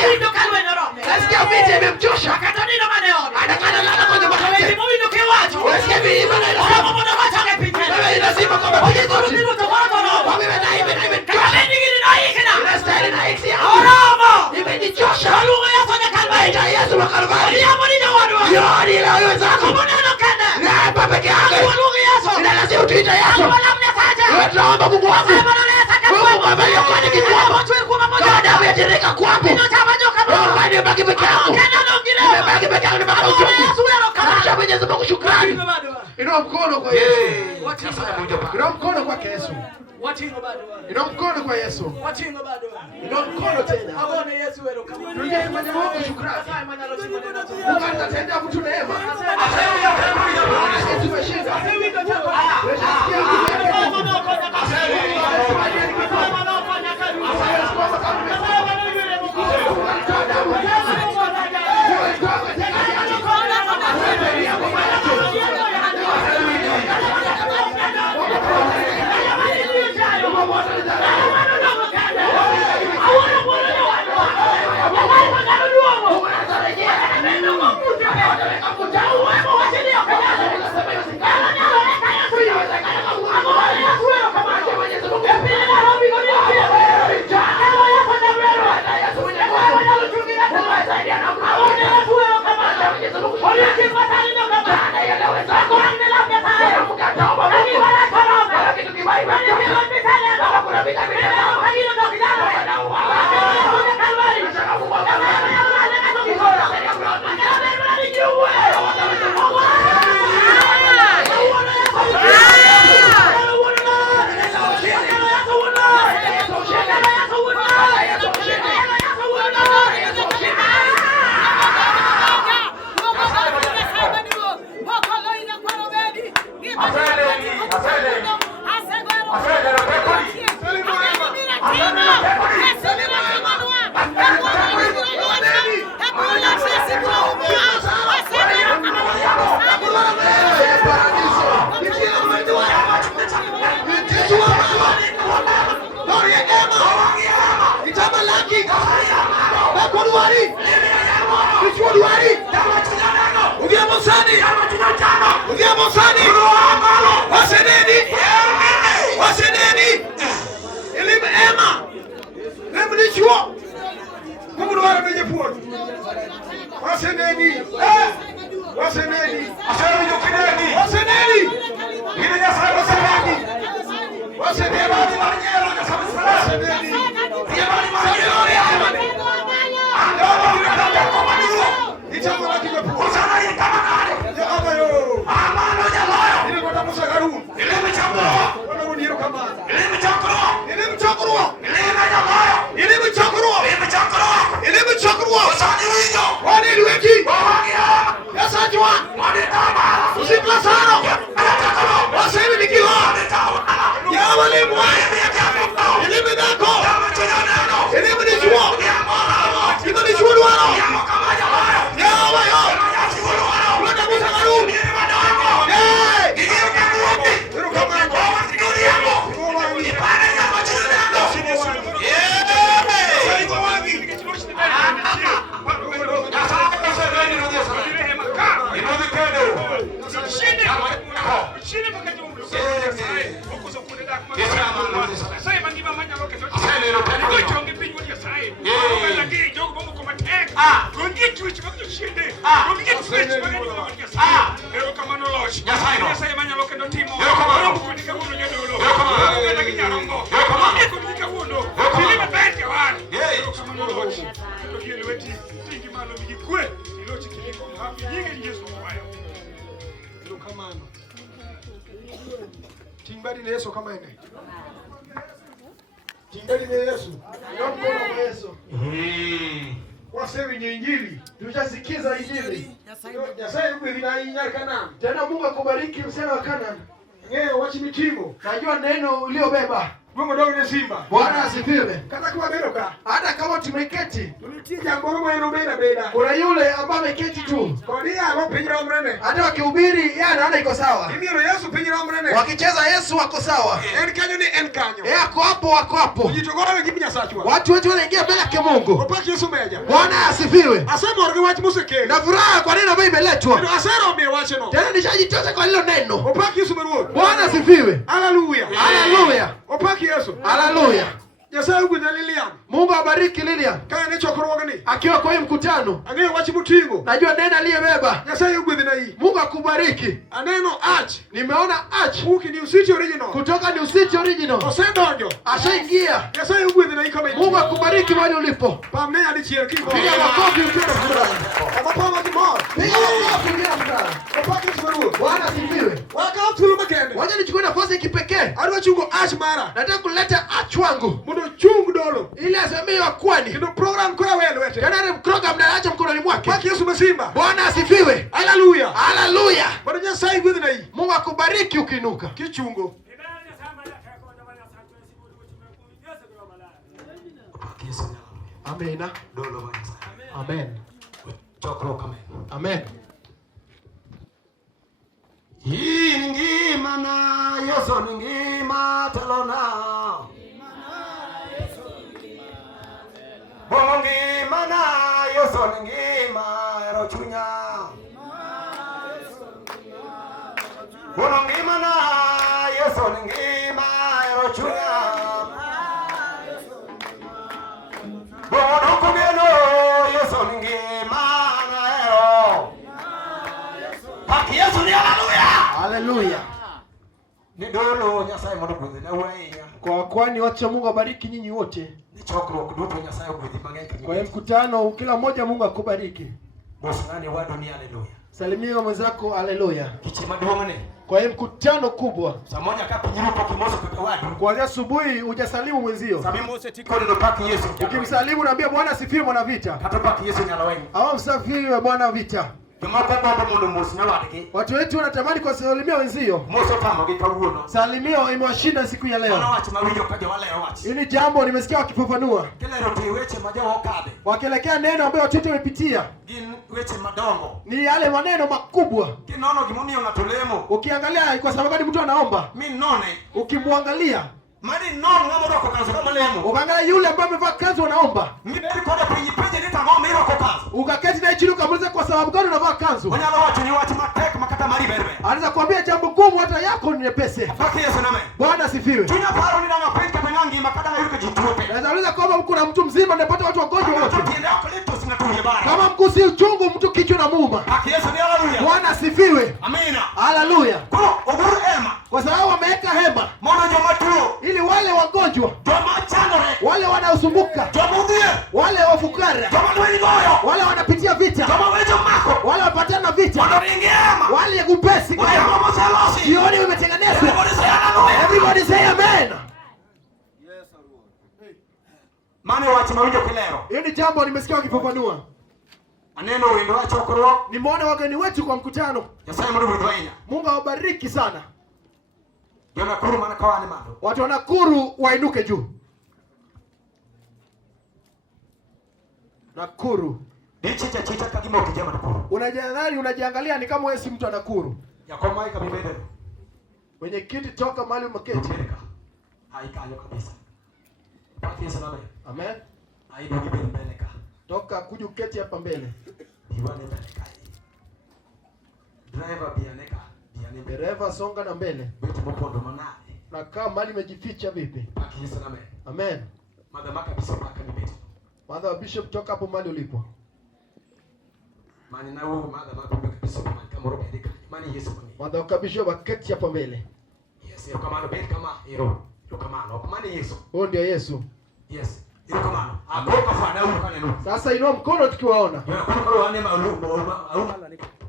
Nasikia vita imemchosha. Anakana lala kwenye bahati. Nasikia vita inasema. Wewe lazima kwamba pige goti. Wewe na hivi. Inastahili na hiksi yako. Imenichosha. Aita Yesu wa Kalvari. Yoni leo iwe zako. Na hapa peke yake. Ina lazima tuite Yesu. Wewe tunaomba Mungu wangu. Mungu ambaye kwa nini kwangu. Kwa damu ya jirika kwangu. Wewe ndio baki peke yako. Nimebaki peke yangu mpaka uchungu. Acha Mwenyezi Mungu shukrani. Inua mkono kwa Yesu. Inua mkono kwa Yesu. Inua mkono kwa Yesu. Inua mkono tena. Tulie Mwenyezi Mungu shukrani. Mungu atatenda mtu neema. Sisi tumeshinda. Kitama laki. Bako duari. Kichwa duari. Ugia mosani. Ugia mosani. Waseneni. Waseneni. Elimu ema. Elimu ni chuo. Mungu duari menye puo. Waseneni. Waseneni. Asema yukideni. Waseneni. Hina nyasa waseneni. Waseneni bali manyero na sabisala. Waseneni. Dia bali manyero ya amani. Ndio tunataka kumaliza. Ichamo la kimepuo. Sana yeye kama nani? Ya abayo. Amano ya loyo. Ile kwa tamusa garu. Ile mchakuro. Wana muniro kama. Ile mchakuro. Ile mchakuro. Ile ya loyo. Ile mchakuro. Ile mchakuro. Ile mchakuro. Sana hiyo. Wani liweki. Yasa jua. Wani tama. Usikla sana. Wasemi nikiwa. Ya walimu. Ile medako. Ile mnijua. Ile mnijua duaro. Ya wayo. Wata musagaru. Hey. Ndio kama Timbali ni Yesu kama ene. Timbali ni Yesu. Ndio mkono wa Yesu. Wasemi ni injili. Tulishasikiza injili. Sasa hivi vinaingia Kanani. Tena Mungu akubariki msema wa Kanani. Ngeo wachi mitimo. Najua neno uliobeba. Mungu ndio ni simba. Bwana asifiwe. Kata kwa beroka. Hata kama tumeketi, tulitie jambo moja beda. Kuna yule ambaye ameketi tu. Kodia hapo pinjira mrene. Hata wakihubiri yeye anaona iko sawa. Mimi na Yesu pinjira mrene. Wakicheza Yesu wako sawa. Enkanyo ni enkanyo. Yako hapo wako hapo. Ujitogora wengi nyasachwa. Watu wetu wanaingia mbele ya Mungu. Upaki Yesu meja. Bwana asifiwe. Asema orge wachi musike. Na furaha kwa neno ambayo imeletwa. Ndio asero amewache no. Tena nishajitoza kwa hilo neno. Upaki Yesu meruo. Bwana asifiwe. Haleluya. Haleluya. Upaki Yesu. Haleluya. Yesu nguza Lilian. Mungu abariki Lilian. Kana ni chokoro gani? Akiwa kwa hii mkutano. Age wachi mutingo. Najua neno aliyebeba. Yesu nguza na hii. Mungu akubariki. Aneno arch. Nimeona arch. Huki ni usiti original. Kutoka ni usiti original. Osendonjo. Ashaingia. Yesu nguza na hii kama hii. Mungu akubariki mahali ulipo. Pamne alichia kiko. Piga makofi upende furaha. Amapama kimo. Piga makofi upende furaha. Upaki Yesu. Bwana asifiwe. Wakati tulumekende. Waje nichukue nafasi kipekee. Alwa chungo arch mara. Nataka kuleta arch wangu. Chungu dolo ile azamio kwani ndio program kwa wewe wete kana program na acha mkononi mwake kwa Yesu msimba. Bwana asifiwe. Haleluya. Haleluya. Bwana Yesu aibu na hii. Mungu akubariki ukinuka kichungu. Amen. Dolo amen. Chokro kama amen. Ingi mana Yesu ningi matalona. Bongi mana Yesu ngima erochunya. Bongi mana Yesu ngima erochunya. Bono kugeno Yesu ngima ero. Haki Yesu ni haleluya. Haleluya. Ni dolo Nyasaye mondo kuze na wainya. Kwa kwani wacha Mungu abariki nyinyi wote. Ni chokro kuduto Nyasaye kuzi mageka. Kwa mkutano kila mmoja Mungu akubariki. Bosnani wa dunia haleluya. Salimia mwenzako haleluya. Kichema duongane. Kwa mkutano kubwa. Samoja kapi nyirupo kimoso kwa watu. Kuanzia asubuhi hujasalimu mwenzio. Sabimu wote tiko ndio paki Yesu. Ukimsalimu naambia Bwana asifiwe mwana vita. Hata paki Yesu nyalaweni. Hawa msafiwe Bwana vita. Watu wetu wanatamani kwa salimia wenzio. Salimio imewashinda siku ya leo. Hili jambo nimesikia wakifafanua. Wakielekea neno ambayo watu wetu wamepitia. Ni yale maneno makubwa. Ukiangalia kwa sababu gani mtu anaomba. Ukimwangalia Mani non ngamo roko kanzo kama lemo. Ukaangalia yule ambaye amevaa kanzu anaomba. Ngibeli kode pinyi ni tangoma iro ko kanzo. Ukaketi naye chini ukamuuliza kwa sababu gani unavaa kanzu? Wanyala watu ni watu matek makata mari berbe. Anaweza kuambia jambo gumu hata yako ni nyepesi. Faki Yesu name. Bwana asifiwe. Tunya paro ni na penka tangangi makata na yuko jituope. Naweza uliza kwamba kuna mtu mzima anapata watu wagonjwa wote. Kama mguu si uchungu mtu kichwa na muuma. Faki Yesu ni haleluya. Bwana asifiwe. Amina. Haleluya. Kwa uburu ema. Kwa sababu wameweka hema. Mono joma tuo. Ili wale wagonjwa, Joma chandore. wale wanaosumbuka, Joma udhie. wale wafukara, Joma nweni goyo. wale wanapitia vita, Joma wejo mako. wale wapatana vita, Wanoringi ema. wale kupesi Wale homo salosi. jioni umetengenezwa. Everybody say hallelujah. Everybody say amen. Mane wachi mawinjo kilero. Hiyo ni jambo nimesikia wakifafanua. Aneno wendo wa chokoro. Nimeona wageni wetu kwa mkutano. Yasaya mundu mwidwainya. Mungu awabariki sana. Yona kuru mana kawane mando. Watu wa Nakuru wainuke juu. Nakuru. Chita kagimo kijama Nakuru. Unajiangalia ni kama wewe si mtu wa Nakuru. Yakoma ika bibede. Wenye kiti toka mahali umeketi. Haikayo kabisa. Paki Yesu name. Amen. Aibu kibele mbeleka. Toka kuja uketi hapa mbele. Diwane mbeleka. Driver bianeka. Dereva songa na mbele. Wetu mpondo manane. Na kama mahali umejificha vipi? Paki Yesu name. Amen. Madhamaka bishop akabibeti. Mother wa Bishop toka hapo mahali ulipo. Mani na wewe madhamaka bishop kama roho ndika. Mani Yesu mani. Mother wa Bishop aketi hapa mbele. Yes, yo kama beti kama hero. Yo kama no. Mani Yesu. Huyo ndio Yesu. Yes. Yo kama no. Agoka fana huko kaneno. Sasa inua mkono tukiwaona. Yo kama wane maulu.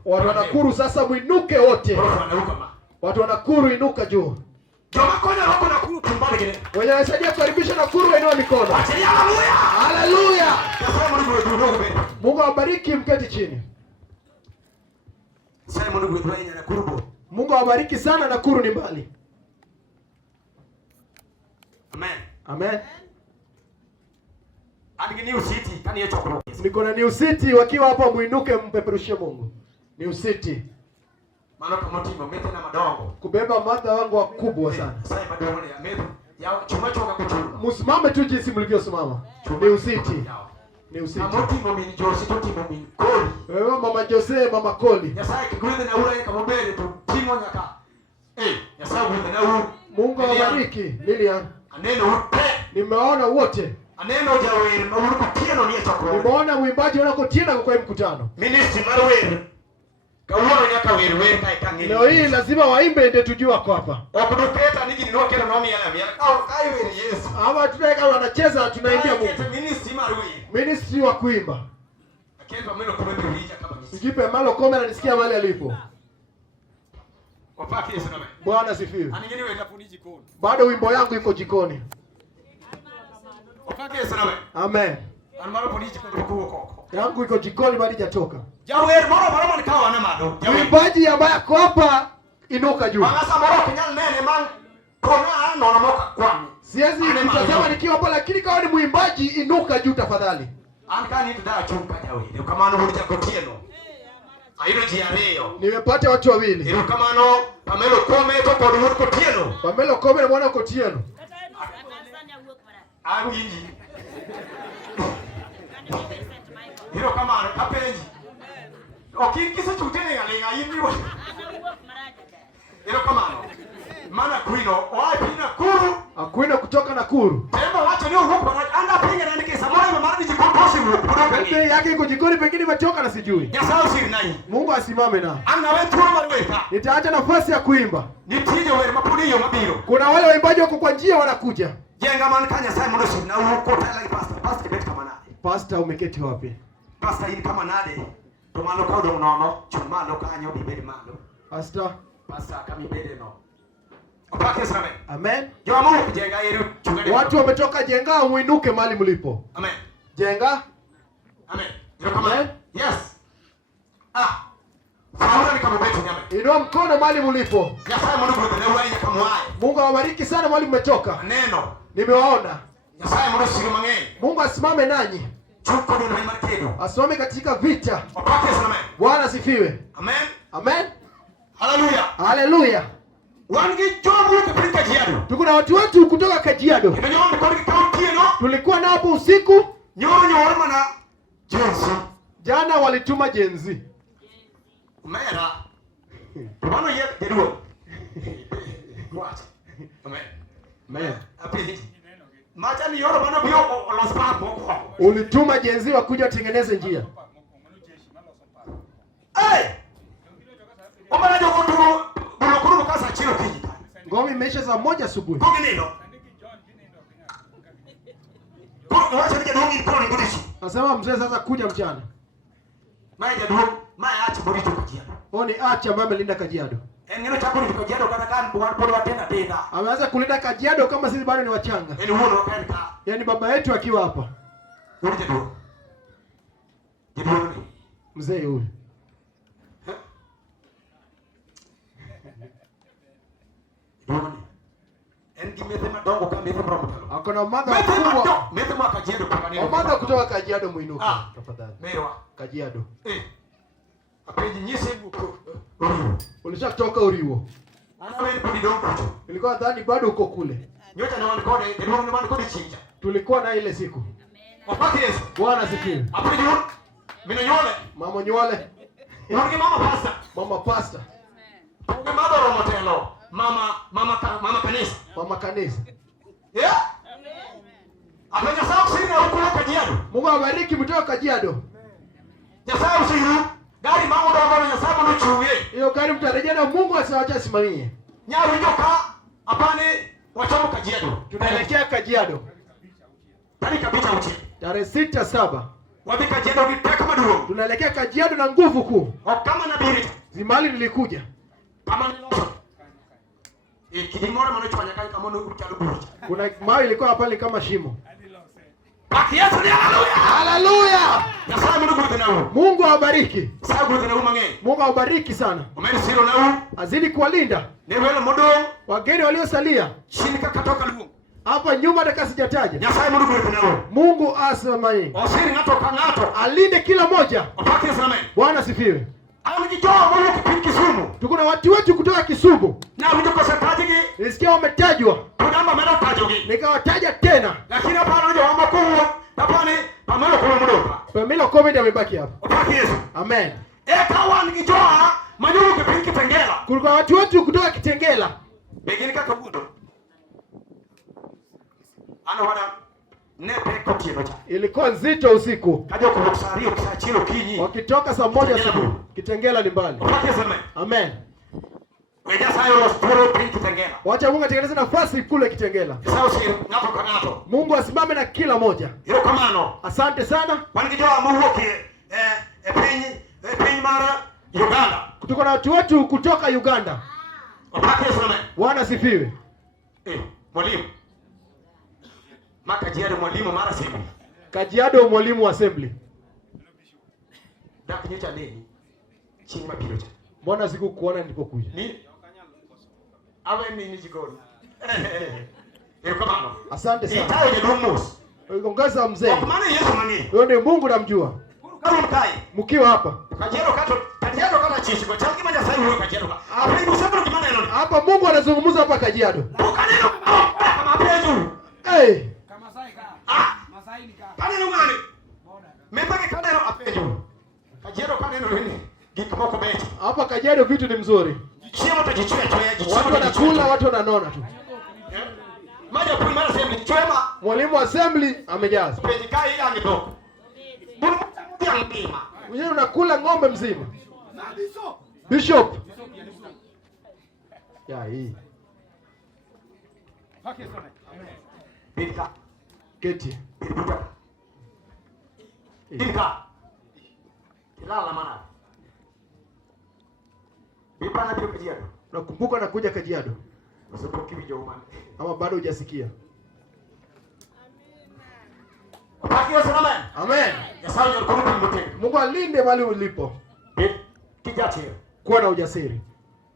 Watu wa Nakuru sasa muinuke wote. Watu wa Nakuru inuka juu. Joma konya wako Nakuru tumbane gine. Wenye wanasaidia kukaribisha Nakuru wainua mikono. Achilia haleluya. Haleluya. Kasema Mungu ndio bebe. Mungu awabariki mketi chini. Sasa Mungu ndio yeye Nakuru. Mungu awabariki sana Nakuru ni mbali. Amen. Amen. Andi New City kani yecho kuro. Niko na New City wakiwa hapa muinuke mpeperushie Mungu. New City. Maana kama timu mete na madongo. Kubeba madha wangu wakubwa sana. Sasa madongo ya mete. Ya chuma choka kuchuma. Musimame tu jinsi mlivyosimama. New City. New City. Kama timu mimi Jose tu timu mimi Koli. Wewe mama Jose, mama Koli. Ya sasa kigwende na ura kama mbele tu timu nyaka. Ya sasa gwende na ura. Mungu awabariki. Lilian. Aneno upe. Nimeona wote. Aneno jaweri mauru kutieno ni chakro. Nimeona mwimbaji wanakotiena kwa mkutano. Ministry marweri. Kauwa nyaka wewe kai kangi. Leo hii lazima waimbe ndio tujue wako hapa. Okudupeta niki ninokera nomi yana mia. Kai wewe Yesu. Ama tunaweka wanacheza tunaimbia Mungu. Ministry marweri. Ministry wa kuimba. Akenda meno kumbe hija kama mimi. Sikipe malo kome na nisikia mahali alipo. Opaki Yesu name. Bwana sifiwe. Aningeni wewe tapuni jikoni. Bado wimbo yangu iko jikoni. Opaki Yesu name. Amen. Anmaro puni jikoni koko. Yangu iko jikoni bado hajatoka. Jawer moro nikawa na mado. Mwimbaji ambaye ako hapa inuka juu. Mangasa moro kinyal nene man. Kona no na moka kwani. Siwezi kutazama nikiwa hapa lakini kama ni mwimbaji inuka juu tafadhali. Anka ni tuda chunga jawe. Ndio kama no hulija kotieno. Airo jiareo. Nimepata watu wawili. Ndio kama no Pamelo Kome to kwa duhuru kotieno. Pamelo Kome na mwana Kotieno. Awinji. Hiro kama kapenji. Okikisa chutene ngalenga yimiwa. Hiro kama mana kuino wapi Nakuru Akwenda kutoka Nakuru. temba wacho ni huko bana anda pinga na nikisa moyo maradi jikokosi huko Pembe yake iko jikoni pengine imetoka na sijui. ya sausi nai Mungu asimame na. ana wetu marweka Nitaacha nafasi ya kuimba. nitije wewe mapuriyo mabiro Kuna wale waimbaji wako kwa njia wanakuja. jenga man kanya sai mundo na huko tala pastor kibeti kama nade Pastor umeketi wapi? pastor hii kama nade to malo ko do nono chuma lo kanyo bibedi malo Pastor. pastor kama bibedi no opake sana Amen. yo Mungu kujenga yeru chungani Watu wametoka Jenga muinuke mahali mlipo. amen Jenga. amen yo kama Amen. yes Faura ni kama beti nyame Inua mkono mahali mlipo. ya sai Mungu ndio wewe kama wae Mungu awabariki sana mahali mmetoka. neno Nimewaona. ya sai Mungu siri mangeni Mungu asimame nanyi. chuko ndio ni markedo Asimame katika vita. opake sana amen Bwana sifiwe. amen Amen. haleluya Haleluya. Wangi jobu ke Kajiado. Tuko na watu wetu kutoka Kajiado. Ndio kwa kaunti no. Tulikuwa na hapo usiku. Nyoro mana Jenzi. Jana walituma Jenzi. Mera. Bwana yeye ndio. What? Amen. Api. Macha ni yoro bana bio olospa boko. Ulituma Jenzi wakuja tengeneze njia. Omana joko turu bulokuru kasa chiro kiji. Ngome imeisha saa 1 asubuhi. Kogi nino. Kwa wacha nije dongi kwa ngudishi. Nasema mzee sasa kuja mchana. Maya jadu, maya acha burito Kajiado. Oni acha ambaye amelinda Kajiado. Ngine cha burito Kajiado kana kan bwana tena tena. Ameanza kulinda Kajiado kama sisi bado ni wachanga. Huo kan ka. Yaani baba yetu akiwa hapa. Uri jadu. Jadu. Mzee huyu. Akona madha kubwa. Mete mwaka Kajiado kwa nini? Madha kutoka Kajiado muinuka. Tafadhali. Mewa. Kajiado. Apeji nyise buko. Ulishatoka Uriwo. Ana wewe ni dongo. Nilikuwa nadhani bado uko kule. Nyota na wanikode, ndio wanikode chinja. Tulikuwa na ile siku. Wapaki Yesu. Bwana sifiwe. Apeji wewe. Mimi nyole. Mama nywele. Ndio mama pasta. Mama pasta. Ndio mama romotelo. Mama kanisa. Mama kanisa. Yeah. Apeji sawa sina huko Kajiado. Mungu awabariki mtoka Kajiado. Sawa sina. Gari mama ndo ambaye anasema no chuwe. Hiyo gari mtarejea na Mungu asiwache asimamie. Nyaru nyoka apane wachamu Kajiado. Tunaelekea Kajiado. Tani kabisa uchi. Tarehe 6 7. Wapi Kajiado vitaka maduo. Tunaelekea Kajiado na nguvu kuu. Kama na biri. Zimali nilikuja. Kama ni loso. Kidimora mwana chanya kama no uchalubu. Kuna mawe ilikuwa hapa ni kama shimo. Baki Yesu ni haleluya. Haleluya. Nasema Mungu tunao. Mungu awabariki. Sasa tunao mange. Mungu awabariki sana. Umeni siro nao. Azidi kuwalinda. Ni wale modo. Wageni waliosalia. Shinika katoka lugu. Hapa nyuma hata sijataja. Nasema Mungu tunao. Mungu asimamie. Osiri ngato kangato. Alinde kila moja. Baki Yesu. Bwana sifiwe. Amejitoa Mungu kipindi Kisumu. Tuko na watu wetu kutoka Kisumu. Na unajua tajiki. Nisikia wametajwa. Tunamba mera tajogi. Nikawataja tena. Lakini hapa unajua wama kubwa. Hapana, pamoja kwa mdoka. Pamela COVID amebaki hapa. Baki Yesu. Amen. Kawa nikitoa majungu kipindi Kitengela. Kulikuwa watu wetu kutoka Kitengela. Begini kaka budo. Ana wana nepe kotie bacha. Ilikuwa nzito usiku. Kaja kusario kisachiro kinyi. Wakitoka saa 1 asubuhi. Kitengela ni mbali. Baki Yesu. Amen. Weja sayo los puro kipindi Kitengela. Wacha Mungu atengeneze nafasi kule Kitengela. Sasa usiri ngapo kanato. Mungu asimame na kila moja. Hilo kamano. Asante sana. Kwani kijua Mungu penyi mara Uganda. Tuko na watu wetu kutoka Uganda. Baki Yesu. Bwana sifiwe. Mwalimu. Kajiado mwalimu mara simu. Kajiado mwalimu wa assembly. Daki nyocha nini? Chini mapilocha. Mbona sikukuona nilipokuja? Ni awe nini jikoni? Kamano. Asante sana. Itayo ni dumus. Ongeza mzee. Kwa maana Yesu nani? Wewe ndiye Mungu namjua. Kama mkai. Mkiwa hapa. Kajiado kama chichi kwa changi maja sai huyo Kajiado. Hapo ni kusema kimana neno. Hapa Mungu anazungumza hapa Kajiado. Kaneno kama peju. Eh. Kama sai ka. Masai ni ka. Kaneno ngani? Mbeke kaneno apeju. Kajiado kaneno nini? Gikmoko beti. Hapa Kajiado vitu ni mzuri. Jichia mtu jichia choya. Watu wanakula, watu wananona tu. Maja kwa mara sema chema. Mwalimu wa assembly amejaza. Peji kai ile angito. Bunu mtia mpima. Wewe unakula ng'ombe mzima. Bishop. Ya hii. Haki sana. Bika. Keti. Bika. Kilala mana. Bipana bio Kajiado. Nakumbuka nakuja Kajiado. Usipoki vijo Ama bado hujasikia. Baki Yesu. Amen. Yasayo yuko kumbote. Mungu alinde mahali ulipo. Kijati. Kuwa na ujasiri.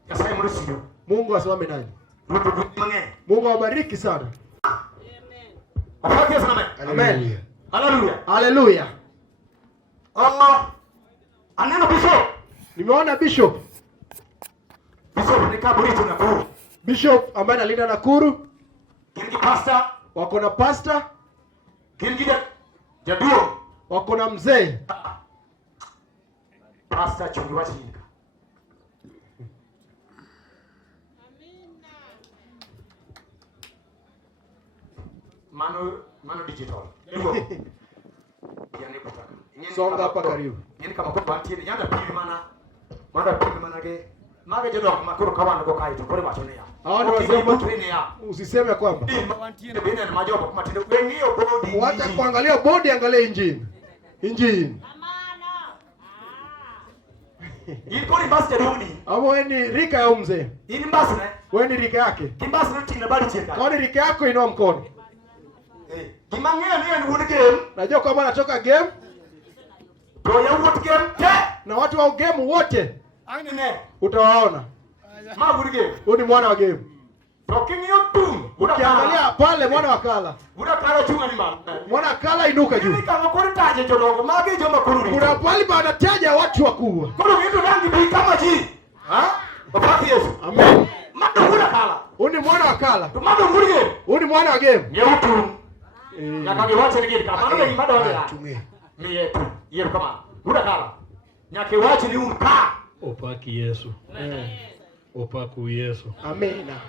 Yasayo mrisio. Mungu asimame nanyi. Mange. Mungu awabariki sana. Baki Yesu. Amen. Haleluya. Haleluya. Aneno bishop. Nimeona bishop. Bishop ni kaburi tunakuwa. Bishop ambaye analinda Nakuru. Kirgi pastor. Wako na pastor. Kirgi jaduo. Wako na mzee. Pastor chungi wachilika. Mano digital. Ndio. Yani kutaka. Songa hapa karibu. Nini kama kwa wantini yanda pili mana. Manda pili mana ge. Maga jodo makuru kawana go kai to kore bachonea. Hao ni wazee ya. Usiseme kwamba. Bine na majoba kwa matendo. Wengio bodi. Wacha kuangalia bodi, angalia engine. Engine. Hii koni basi ya duni. Amo wewe ni rika ya mzee. Hii ni basi ne. Wewe ni rika yake. Kimbasi ni tina bali cheka. Kwani rika yako inua mkono. Kimangea ni wuni game. Najua kwamba anatoka game. Bro ya what game? Na watu wa game wote Ani ne. utawaona. Ma wuni game. Huyu ni mwana wa game. Talking you tum. Ukiangalia pale mwana wa kala. Kala chunga ni ma. Mwana kala inuka juu. Ni kama kuri taje jodogo. Mage joma kururi. Kuna pale wanataja watu wakubwa. Kuru kitu rangi bi kama ji. Ha? Bapati Yesu. Amen. Mado kuna kala. Huyu ni mwana wa kala. Tumado wuni game. Huyu ni mwana wa game. Nyeutu. Na kage wache ni kama mano ni mado wala. Tumie. Ni yetu. Yeru kama. Kuna kala. Nyake wache ni umka. Opaki Yesu. Opaku Yesu. Amina.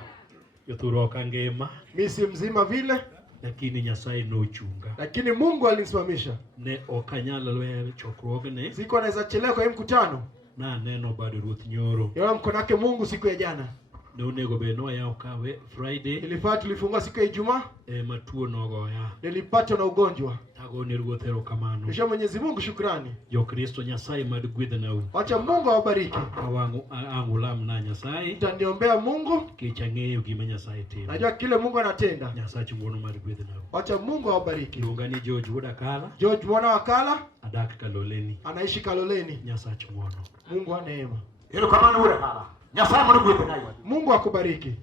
Yoturoka ngema. Mimi si mzima vile, Lakini Nyasaye no chunga. lakini Mungu alinisimamisha. Ne okanyala lwe chokrogne. Siku anaweza chelewa kwa hii mkutano. Na neno bado Ruth Nyoro. Yeye mkono wake Mungu siku ya jana. Ne onego beno ya okawe Friday. Ilifaa tulifungua siku ya Ijumaa. Matuo nogo ya. Nilipatwa na ugonjwa. Tago ni ruothero kamano. Kisha Mwenyezi Mungu shukrani. Jo Kristo Nyasaye madugwidhe na u. Acha Mungu awabariki. Awangu angulam na Nyasaye. Utaniombea Mungu. Kichang'eyo gima Nyasaye timo. Najua kile Mungu anatenda. Nyasaye chungono madugwidhe na u. Acha Mungu awabariki. Lungani George Wuda Kala. George mwana wa Kala Adak Kaloleni. anaishi Kaloleni. Nyasaye chungono. Mungu wa neema. Yeru kama ni wura kala. Nyasaye mwana gwete na iwa. Mungu akubariki.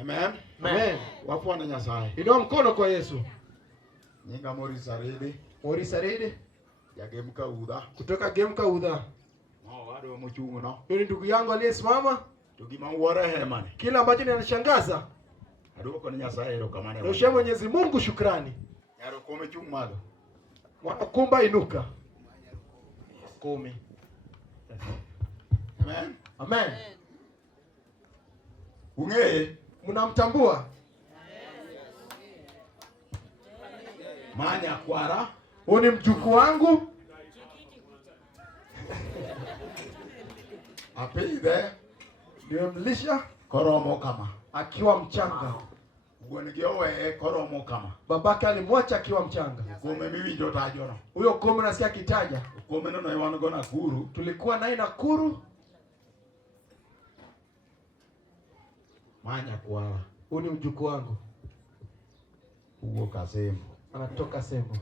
Amen. Amen. Wapwana Nyasaye. Inua mkono kwa Yesu. Nyinga Morisa Rede. Morisa Rede Yagemka Udha. kutoka Gemka Udha. No, wado mchungu no. Huyu ni ndugu yangu aliyesimama. Tugima uwara hemani. Kila ambacho ninashangaza, Adoko ni Nyasaye ro kamane. naoshia Mwenyezi Mungu shukrani. Yaro kome chung malo. Kumba inuka. 10. Amen. Amen. Ungeye Mnamtambua? manya kwara. Huyu ni mjukuu wangu. Apide Nimemlisha koromo kama. akiwa mchanga. Gwenigiowe koromo kama. Babake alimwacha akiwa mchanga. Kome miwinjo tajono. Huyo Kome nasikia kitaja. Kome no iwan go Nakuru. Tulikuwa naye Nakuru. Manya kwara. Huyu ni mjukuu wangu. Uwo kasemo. Anatoka Sembo.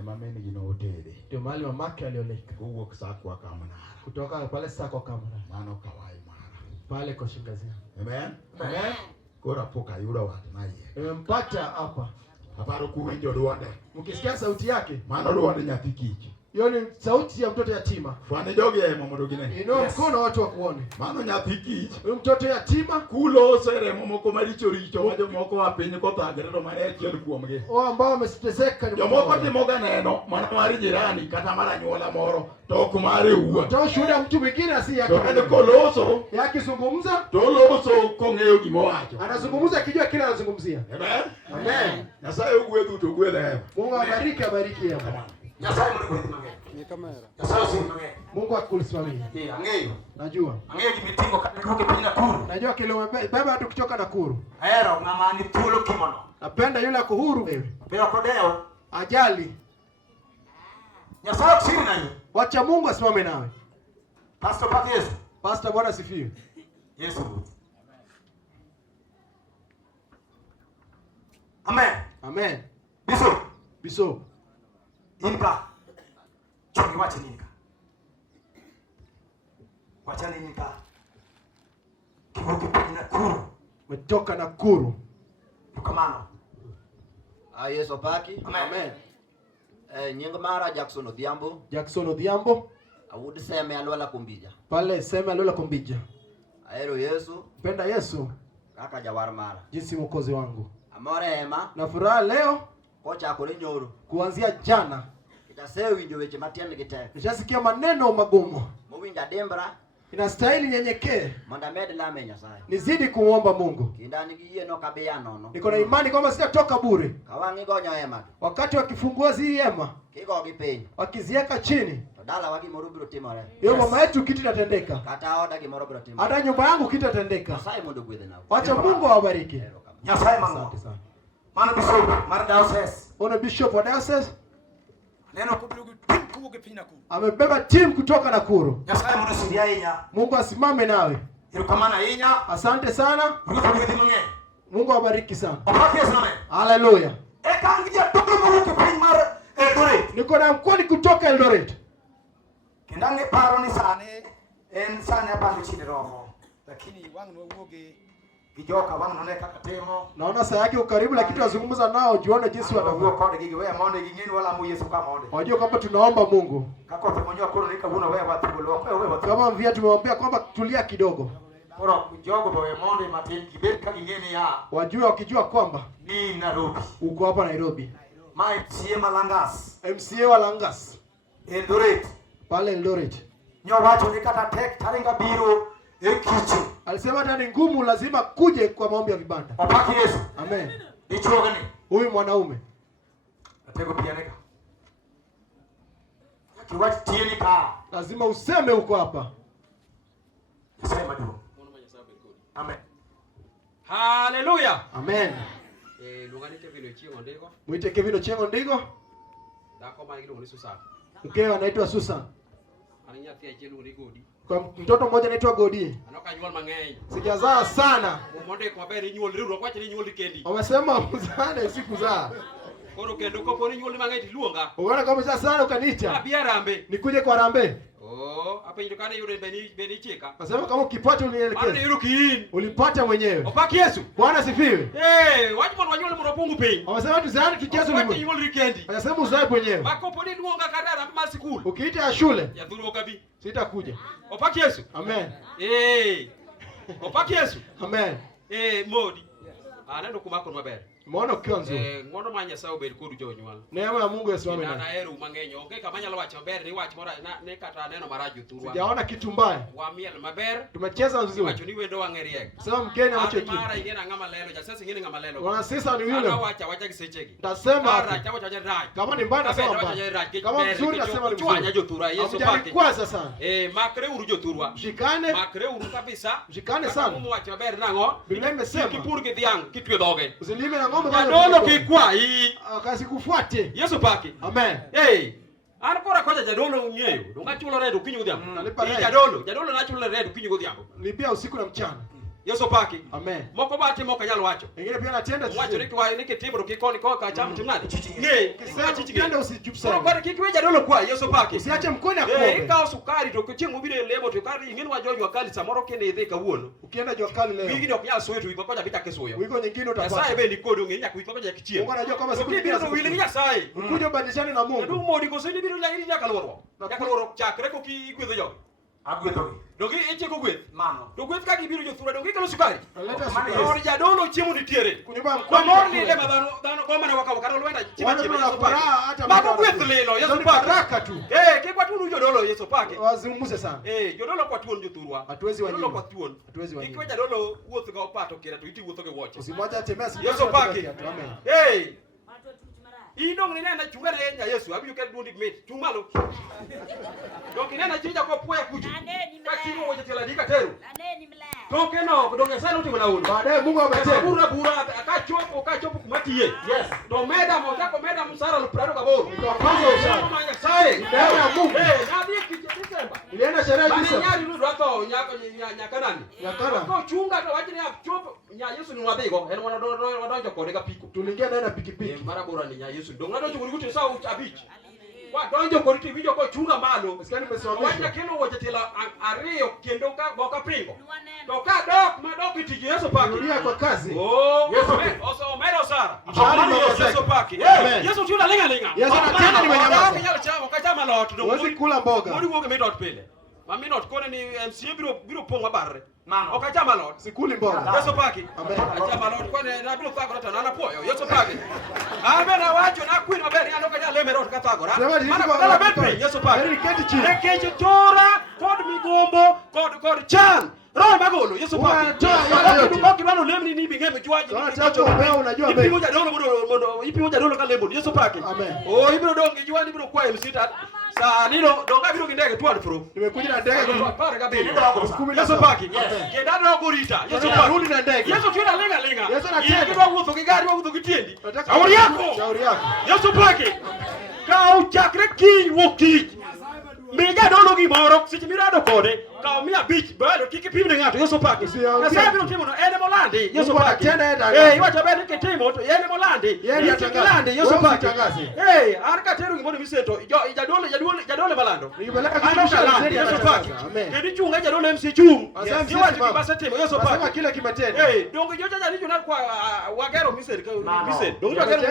Ema meni gino hoteli. Ndio mahali mamake alioleka. Uwo kusakwa kamana. Kutoka pale sako kamera. Mano kawai mara. Pale kwa shingazi. Amen. Amen. Kora poka yura wat naye. Nimempata hapa. Aparo kuwinjo duonde. Mkisikia sauti yake, Mano duonde nyathi kich. hiyo ni sauti ya mtoto yatima. Fwane jogi emo mondo gine. Inua mkono watu wakuone. Mano nyathi kich. Huyu mtoto yatima, Kulo seremo moko maricho richo wajo moko wa piny kothagre to mane achiel kuomgi. wao ambao wameteseka ni Jomoko timoga neno mana mar jirani kata mar anyuola moro to ok mare uwa. toa shuhuda mtu mwingine asi yake. To en koloso Yakizungumza, to loso kong'eyo gima owacho. anazungumza akijua kile anazungumzia. Amen. Amen. Nyasaye ogwedhu to gwedhe. Mungu awabariki, abariki hapa. Nyasaye mwana gwete mang'eny. Ni kamera. Nyasaye si mang'eny. Mungu akulisimamia. Ang'eyo. Najua. Ang'eyo gimitingo katuke piny Nakuru. Najua kile umebeba hata kutoka Nakuru. Ahero ng'ama ni thuolo kimono. Napenda yule ako huru wewe. Pero kodeo. Ajali. Nyasaye ok siri na yo. Wacha Mungu asimame nawe. Pastor Pak Yesu. Pastor, Bwana sifiwe. Yesu Ruth. Amen. Amen. Bishop. Bishop. Inka. Chungi wache ninka. Wachani ninka. Kivuki piny Nakuru. Umetoka Nakuru. Tukamano. Yesu opaki. Amen. Nying mara Jackson Odhiambo. Jackson Odhiambo. Awud seme alwala kumbija. Pale sema Lola Kombija. Ahero Yesu. Penda Yesu. kaka jawar mara. jinsi mwokozi wangu. Amore ema. Na furaha leo Kocha kule nyoro. kuanzia jana. Kitasewi ndio weche matiani kitaka. Nishasikia maneno magumu. Mowinja dembra. Inastahili nyenyekee. Monda med lame Nyasaye. Nizidi kumuomba Mungu. Kindani giye no kabea nono. Niko na imani kwamba sitatoka bure. Kawangi gonyo ema. Wakati wakifungua zi hema, Kiko gipenyi. wakizieka chini, Dala waki morubiro timore. hiyo mama yetu kitu itatendeka. Kata oda ki morubiro timore. Hata nyumba yangu kitu itatendeka. Nyasaye mundu gwethe nao. Wacha Mungu awabariki. Nyasaye mango. Asante sana. Mana bishop mar diocese. Ona bishop wa diocese Neno kubilugu tim kubuke pina ku. amebeba timu kutoka Nakuru. Nyasaye mundu sidia inya. Mungu asimame nawe. Irukamana inya. Asante sana. Ruko bigi timunye. Mungu awabariki sana. Opaki esname. Haleluya. E kangia tukuru mubuke pin mar Eldoret. Niko na mkwani kutoka Eldoret. Kindange paro ni sane en sane apando chini roho. Lakini wangu no wuoge gijoka wangu no neka katemo. Naona saa yake ukaribu, lakini tunazungumza nao jione jinsi Wuo wanavyo. kode gigi wewe monde gingeni wala mu Yesu kama monde. Wajua kwamba tunaomba Mungu. Kako temonyo koro nika buna wewe watubulo. Wewe watu. Kama mvia tumewambia kwamba tulia kidogo. Koro jogo bowe monde matin gibet ka gingeni ya Wajua wakijua kwamba ni Nairobi. uko hapa Nairobi. Mai siema langas. MCA wa Langas Eldoret. pale Eldoret Nyowacho ni kata tek taringa biro ekichu. alisema hata ni ngumu, lazima kuje kwa maombi ya vibanda. Opaki Yesu. Amen. Ichuogani. Huyu mwanaume Atego pianeka. Kiwach tieni ka. lazima useme uko hapa. Sema ndio. Amen. Hallelujah. Amen. Lungani Kevin Ochieng ondiko. Mwite Kevin Chengo ndigo. Dhako ma iluongo ni Susan. Mkewe anaitwa Susan. An nyathi achiel iluongo ni Godi. Kwa mtoto mmoja anaitwa Godi. Anoka nyuol mang'eny. Sijazaa sana. Mondiko maber inyuol riwruok wacho ni inyuol kendi. Wamesema uzane sikuzaa. Koro kendo kopo ni inyuol mang'eny tiluonga. Unaona kama uzaa sana ukaniita. Abi Arambe. Nikuje kwa Rambe. Oh, apenjo kane yudo beni chika. Nasema kama ukipata Mano unielekeze. yudo kiin. Ulipata mwenyewe. Opaki Yesu. Bwana sifiwe. Wach mon wanyuol mondo pungu piny. Wamesema tuzaane tujaze Wacho ulimwengu. inyuol rikendi. Wanasema uzae mwenyewe. Makopo ni luonga kata Arambe mar sikul. Ukiita ya shule Yadhuru okabi. sitakuja. Opaki Yesu. Amen. Opaki Yesu. Amen. Modi. Aneno kumako maber. Umeona ukiwa nzuri. Ng'wono ma Nyasaye obed kodu jonyuol. Neema ya Mungu yasimame Na nawe. ahero mang'eny. Onge kama nyalo wacho maber ni wach moro ne kata neno marach othurwa. Sijaona kitu mbaya. Wamiel maber. Tumecheza Wacho vizuri. ni wendo wang'e riek. Sema mgeni awache kitu. Mara ingena ng'ama lelo, jasesi ingene ng'ama lelo. Wana sisa ni yule. Wacha gi sechegi. Tasema Mara hapo. chamo chaje rach. Kama ni mbaya nasema mbaya. Kama mzuri nasema ni Chwanya mzuri. jothurwa Yesu pake. Hamjanikwaza sana. Makre uru jothurwa. Mshikane. Makre uru kabisa. Mshikane sana. Kama wacho maber nang'o? Biblia imesema Kipur gi dhiang' kitwe dhoge. usilime na ng'ombe Jadolo kikwayi. Akasikufuate. Yesu pake. Amen. An kora kocha jadolo ung'eyo. Donga chulo redo kinyo godhiambo. Nalipa rent. Jadolo na chulo redo kinyo godhiambo. Lipia usiku na mchana. Yesu pake. Amen. Moko ba timo ok anyal wacho. Wengine pia natenda Wacho ni kwa ni kitimo kikoni kwa kacham timnade. Ng'e, Kisema chichi kitenda ng'e. usijup Koro sana. kwa kikwe jadolo kwa Yesu pake. Usiache mkono akuombe. Ikaw sukari to chieng' mobiro lemo to kari ing'eni wa jojwa kali samoro kende idhi kawuono. Ukienda jua kali Wigi leo. ok nyal suyo to wiko koja bita kisuyo. Wiko nyingine Nyasaye utapata. be ni kodo ng'eni nyaka wiko koja kichiem. Mungu anajua kama siku Kibiro to wili Nyasaye. Ukuje ubadilishane na Ndu Mungu. modi ko sini biro nyaka nyaka loro. Nyaka loro chakre ko ki gwedho jogi. Agwethogi. Dogi ichiko gweth. Mano. To gweth ka gibiro jothura dongi kelo sukari. Aleta Mani sukari. Or jadolo chiemo nitiere. Kunyumba Kwa mkono. mor ni le dhano goma na wakawo kata lwenda chiema Wana chiema tuna Yesu pake. furaha hata Mago mtu gweth anakuja. lilo Yesu Ni pake. baraka tu. Kikwa tunu jodolo Yesu pake. Wazungumze sana. Jodolo kwa tuon jothurwa. Hatuwezi Jodolo wanyima. kwa tuon. Hatuwezi wanyima. Kikwa jadolo wuoth ga opato kira to iti wuotho ge woche. Usimwache atembea siku. Yesu pake. Amen. Idong ni nena chunga ne nya Yesu abiju kel dundi mit. Chung malo. Dong nena chija ko puya kuju. Ka chiwo woche tela dika teru. Toke no dong Nyasaye no timo na un. Baadaye Mungu ametenda. Bura ka chopo kumatiye. Yes. To meda mo jako meda msara luprado kaboro. Kwanza ushara. Nyasaye. Neema ya Mungu. Nadi Desemba. Ilienda sherehe Bani Desemba. nyari nu rato nyaka nani? Nyakana. Ko chunga to wachini chopo nya Yesu ni wadhigo. En wadonjo kode ka piko. Tuliingia ndani na pikipiki. Mara bora ni nya Yesu. Dong ngado chungu kuti sa abich. Wa donjo kodi ti winjo ko chunga malo. Sikani Wacha nimesimamisha. kelo woche tela ariyo kendo ka boka pingo. To ka dok madok itiji Yesu pake. Rudia kwa kazi. Yesu omero sara. Mshahara Yesu pake. Amen. Yesu tuna lenga lenga. Yesu anatenda ni mwenye mambo. Nyalo chama kachama lot. Huwezi kula mboga. Modi woke metot pile. Mami not kone ni MCA biro ponga barre. Okachama lot. Sikuli mbona. Yeso paki. Okachama lot kone na biro thagora to na poyo. Yeso paki. Abe na wacho na kwin maber ando ka leme rot ka thagora. Mana kala betri Yeso paki. Keche tora kod migombo kod chan. Roho magolo Yeso paki. Tumoki bano lemni ni bingeme chwaji. Unajua ipi moja dolo ka lembo Yeso paki. Amen. Oh ibiro dongi jwani biro kwa MCA. Sa nilo donga biro kindege tuan pro. Nimekuja na ndege kwa pare kabili. Yeso paki. Kenda na gorita. Yeso paki. Rudi na ndege. Yeso kiona lenga. Yeso na tenda. Kiwa wuotho kigari wuotho kitiendi. Shauri yako. Yeso paki. Ka uchakre ki wokich. Miga dolo gimoro seche mirado kode. Ka mia beach bado kiki pimne ngato Yeso paki. Na sasa biro timo no ene molandi Yeso paki. Iwacho bende kitimo to ene molandi. Ene atangalandi Yeso paki. Arka tero gimoro miseto. Jadole balando. Nipeleka kitu Yeso paki. Kendi chunga jadole MC chung. Iwacho kibasa timo Yeso paki. Sema kile kimetenda. Dongo joja jali jona kwa wagero miseto. Dongo wagero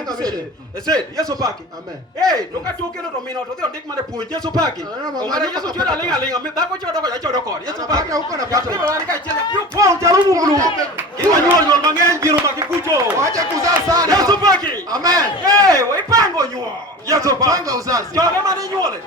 miseto. Yeso paki. Amen. Donga tokeno to mino to dhio ndik mane puonj Yeso paki. Ongara Yeso chura lenga. Dhako chodo ko jachodo kod. Yeso paki. Huko na pato. Ibo wani ka chela. Yo pon jarumu mulu. Iwa nyuol mang'eny jiro makikucho. Wacha kuzaa sana. Yeso paki. Amen. Waipango nyuol. Yeso paki. Panga uzazi. Chodo mane nyuole.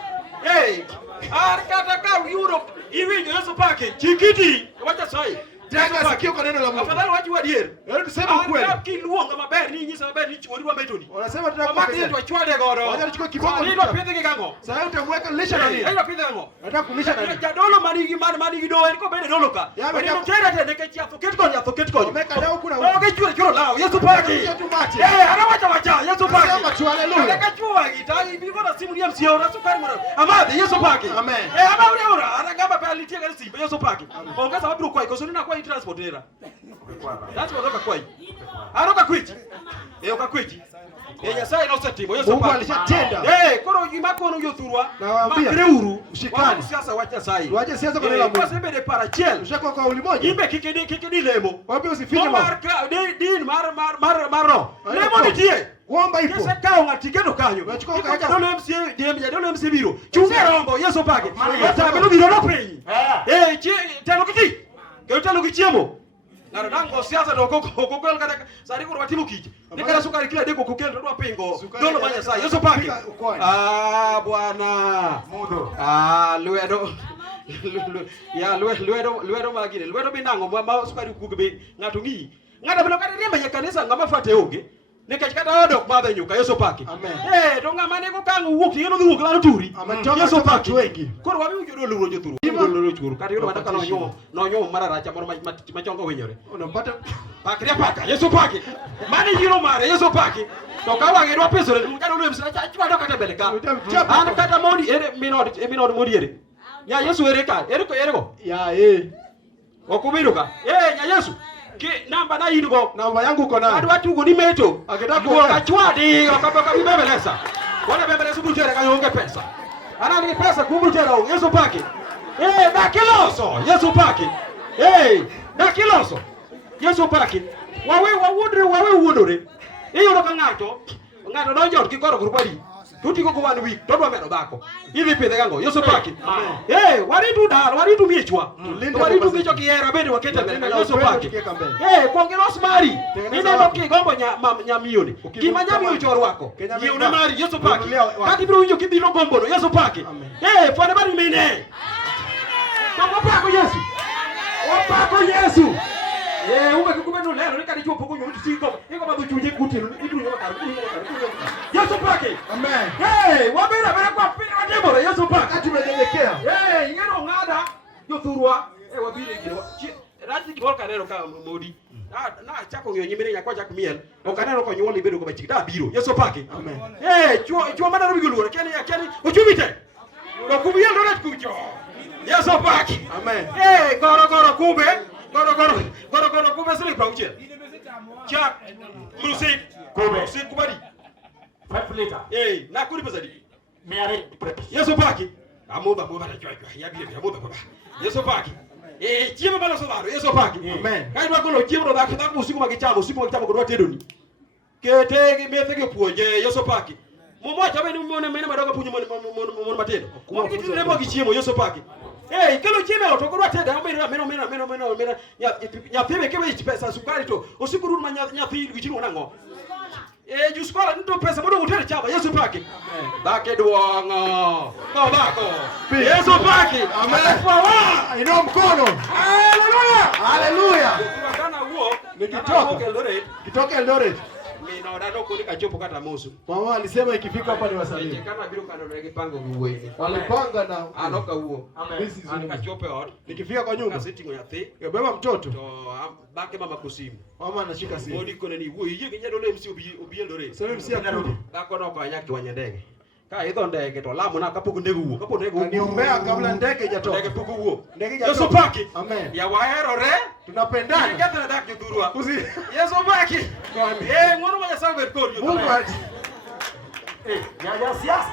Kata ka yudo iwinjo Yeso paki. Chikiti. Wacha sai. Tega sikio kwa neno la Mungu. Afadhali wachi wadier. Yaani tuseme ukweli. Kiluonga maber ni nyisa maber ni chori wa betoni. Wanasema tunataka Mama kitu chwade godo. Wacha tuchukue kibongo. Ndio pidhi kigango. Sasa utamweka lisha na nini? Ndio pidhi kigango. Nataka kulisha na nini? Jadolo manigi do en ko bende dolo ka. Ndio tera tende ke chia foket ko. Meka leo kuna Oge chura lao Yesu paki. Ana wacha Yesu paki. Sema tu haleluya. Aka chua gitari bigo na simu ni MCA na sukari mwana. Amade Yesu paki. Amen. Ama ura ana gaba pa litia gari simba Yesu paki. Ongeza wabru kwa ikoso nina kwa transportera. That's what oka kwai. Aroka kwiti. Okakwiti. Nyasaye no setimo Yesu Mungu paki. alishatenda. Koro gimakono yothurwa. Nawaambia. Makireuru. Ushikani. Siasa wacha sai. Wacha siasa kwa neno la Mungu. Kwa sembe de parachiel. Ushako kwa ulimoja. Imbe kikidi lemo. Wapi usifinye mambo. Din maro. Lemo nitie. Kuomba ipo. Kesa kao ngatikeno kanyo. Unachukua Jadolo MCA, jadolo MC biro. Chunge rombo Yesu paki. Hata bino biro no penyi. Telo kiti. Telo kichiemo. Na rango siasa do kokol kata sari ko watimo kiji. Nikala sukari kila deko kokelo ndo pingo. Dolo manya sai Yesu paki. Bwana. Mudo. Luedo. Ya luedo magine. Luedo binango ma sukari kugbe ngatu ngi. Ngata bino kata rimba ya kanisa ngama fate oge. Nikachikata odok madhe nyuka Yesu paki. Amen. To ngama ne ko kangu wuok yeno dhi wuok laro turi. Yesu paki wengi. Koro wabi ujodo luwo jothuru. Luwo churu. Kata yudo mataka no mara racha moro machongo winyore. Unapata Pakria paka Yesu paki. Mani yiro mare Yesu paki. To ka wange dwa pesore mujado lo msira chwa do kata beleka. An kata modi ere minod modi ere. Ya Yesu ere ka. Ere ko. Ya Okubiro ka. Ya Yesu. Ki namba na yingo. Namba yangu uko nayo. Adwa tugo ni meto. Akitaka kuoka chwadi okaboka bibelesa. Wala bibelesa butere ka yonge pesa. Ana ni pesa kubutere o Yesu paki. Da kiloso Yesu paki. Da kiloso Yesu paki. Wawe wuodore. Iyo no ka ngato donjo ki koro kurpadi. Tuti ko one week to dwa medo bako. Idhi pidhe gango Yesu paki. Waritu dar, waritu miechwa. Waritu micho kiera bende wakete mbele Yesu paki. Kuonge rosemary. Nino ki gombo nyamioni. Gima nyamiyo choro wako. Yiune mari Yesu paki. Kati biro winjo kibiro gombo no Yesu paki. Fwane bari mine. Wapako Yesu. Wapako Yesu. Ume kukumeno lero nikadi chuo poko nyuti siko. Iko madu chuje kutino. Idru nyoka. Yesu paki. Amen. Wabira bana kwa pili wademora Yesu paki. Kati umenyenyekea. Ngeno ngada yothurwa. Wabire ngiro. Rati kibol kaneno ka modi. Na chako ngiyo nyimire nyakwa chako miel. Okaneno ko nyuoli bedo ko bachida biro. Yesu paki. Amen. Chuo mana rubi guluora. Keni uchumite. Ndo kubiel ndo net kucho. Yesu paki. Amen. Goro kube. Goro kube sili pa uche. Chak. Musik. Kube. Musik kubadi. 5 liter. Na kuri pesa di. Miare prep. Yesu paki. Amoba na chwa. Ya bile amoba. Yesu paki. Chiemo balo sobaro Yesu paki. Amen. Kai dwa golo chiemo ro dak usiku magichamo ko dwa tedoni. Kete methe ge puonje Yesu paki. Mumoja beni mone mene madogo punyo mon matendo. Mo kitire mo gichiemo Yesu paki. kelo chiemo to kodwa tede meno nyathi be kewe pesa sukari to usikurud ma nyathi gichiro nango juskola nito pesa modo utere chaba Yesu paki bake duongo no bako Yesu paki amen ino mkono haleluya kana huo nikitoka Eldoret mimi naona kuni kachopo kata mosu mama alisema ikifika hapa ni wasalimie kama bilo kana ndio pango huwe walipanga na anoka huo nikachope hot nikifika kwa nyumba sitting yathi beba mtoto to bake mama kusimu mama anashika simu bodi kone ni huwe yeye nyadole msi obi Eldoret sasa msi akudi dako no kwa nyaki wa ndege ka idho ndege to lamu na kapuku ndege huo kapo ndege niombea kabla ndege hajatoka ndege puku huo ndege hajatoka Yesu paki amen ya waero re tunapendana ngata dak judurwa Yesu paki ngono moja sawa bet kodi Mungu nyanya siasa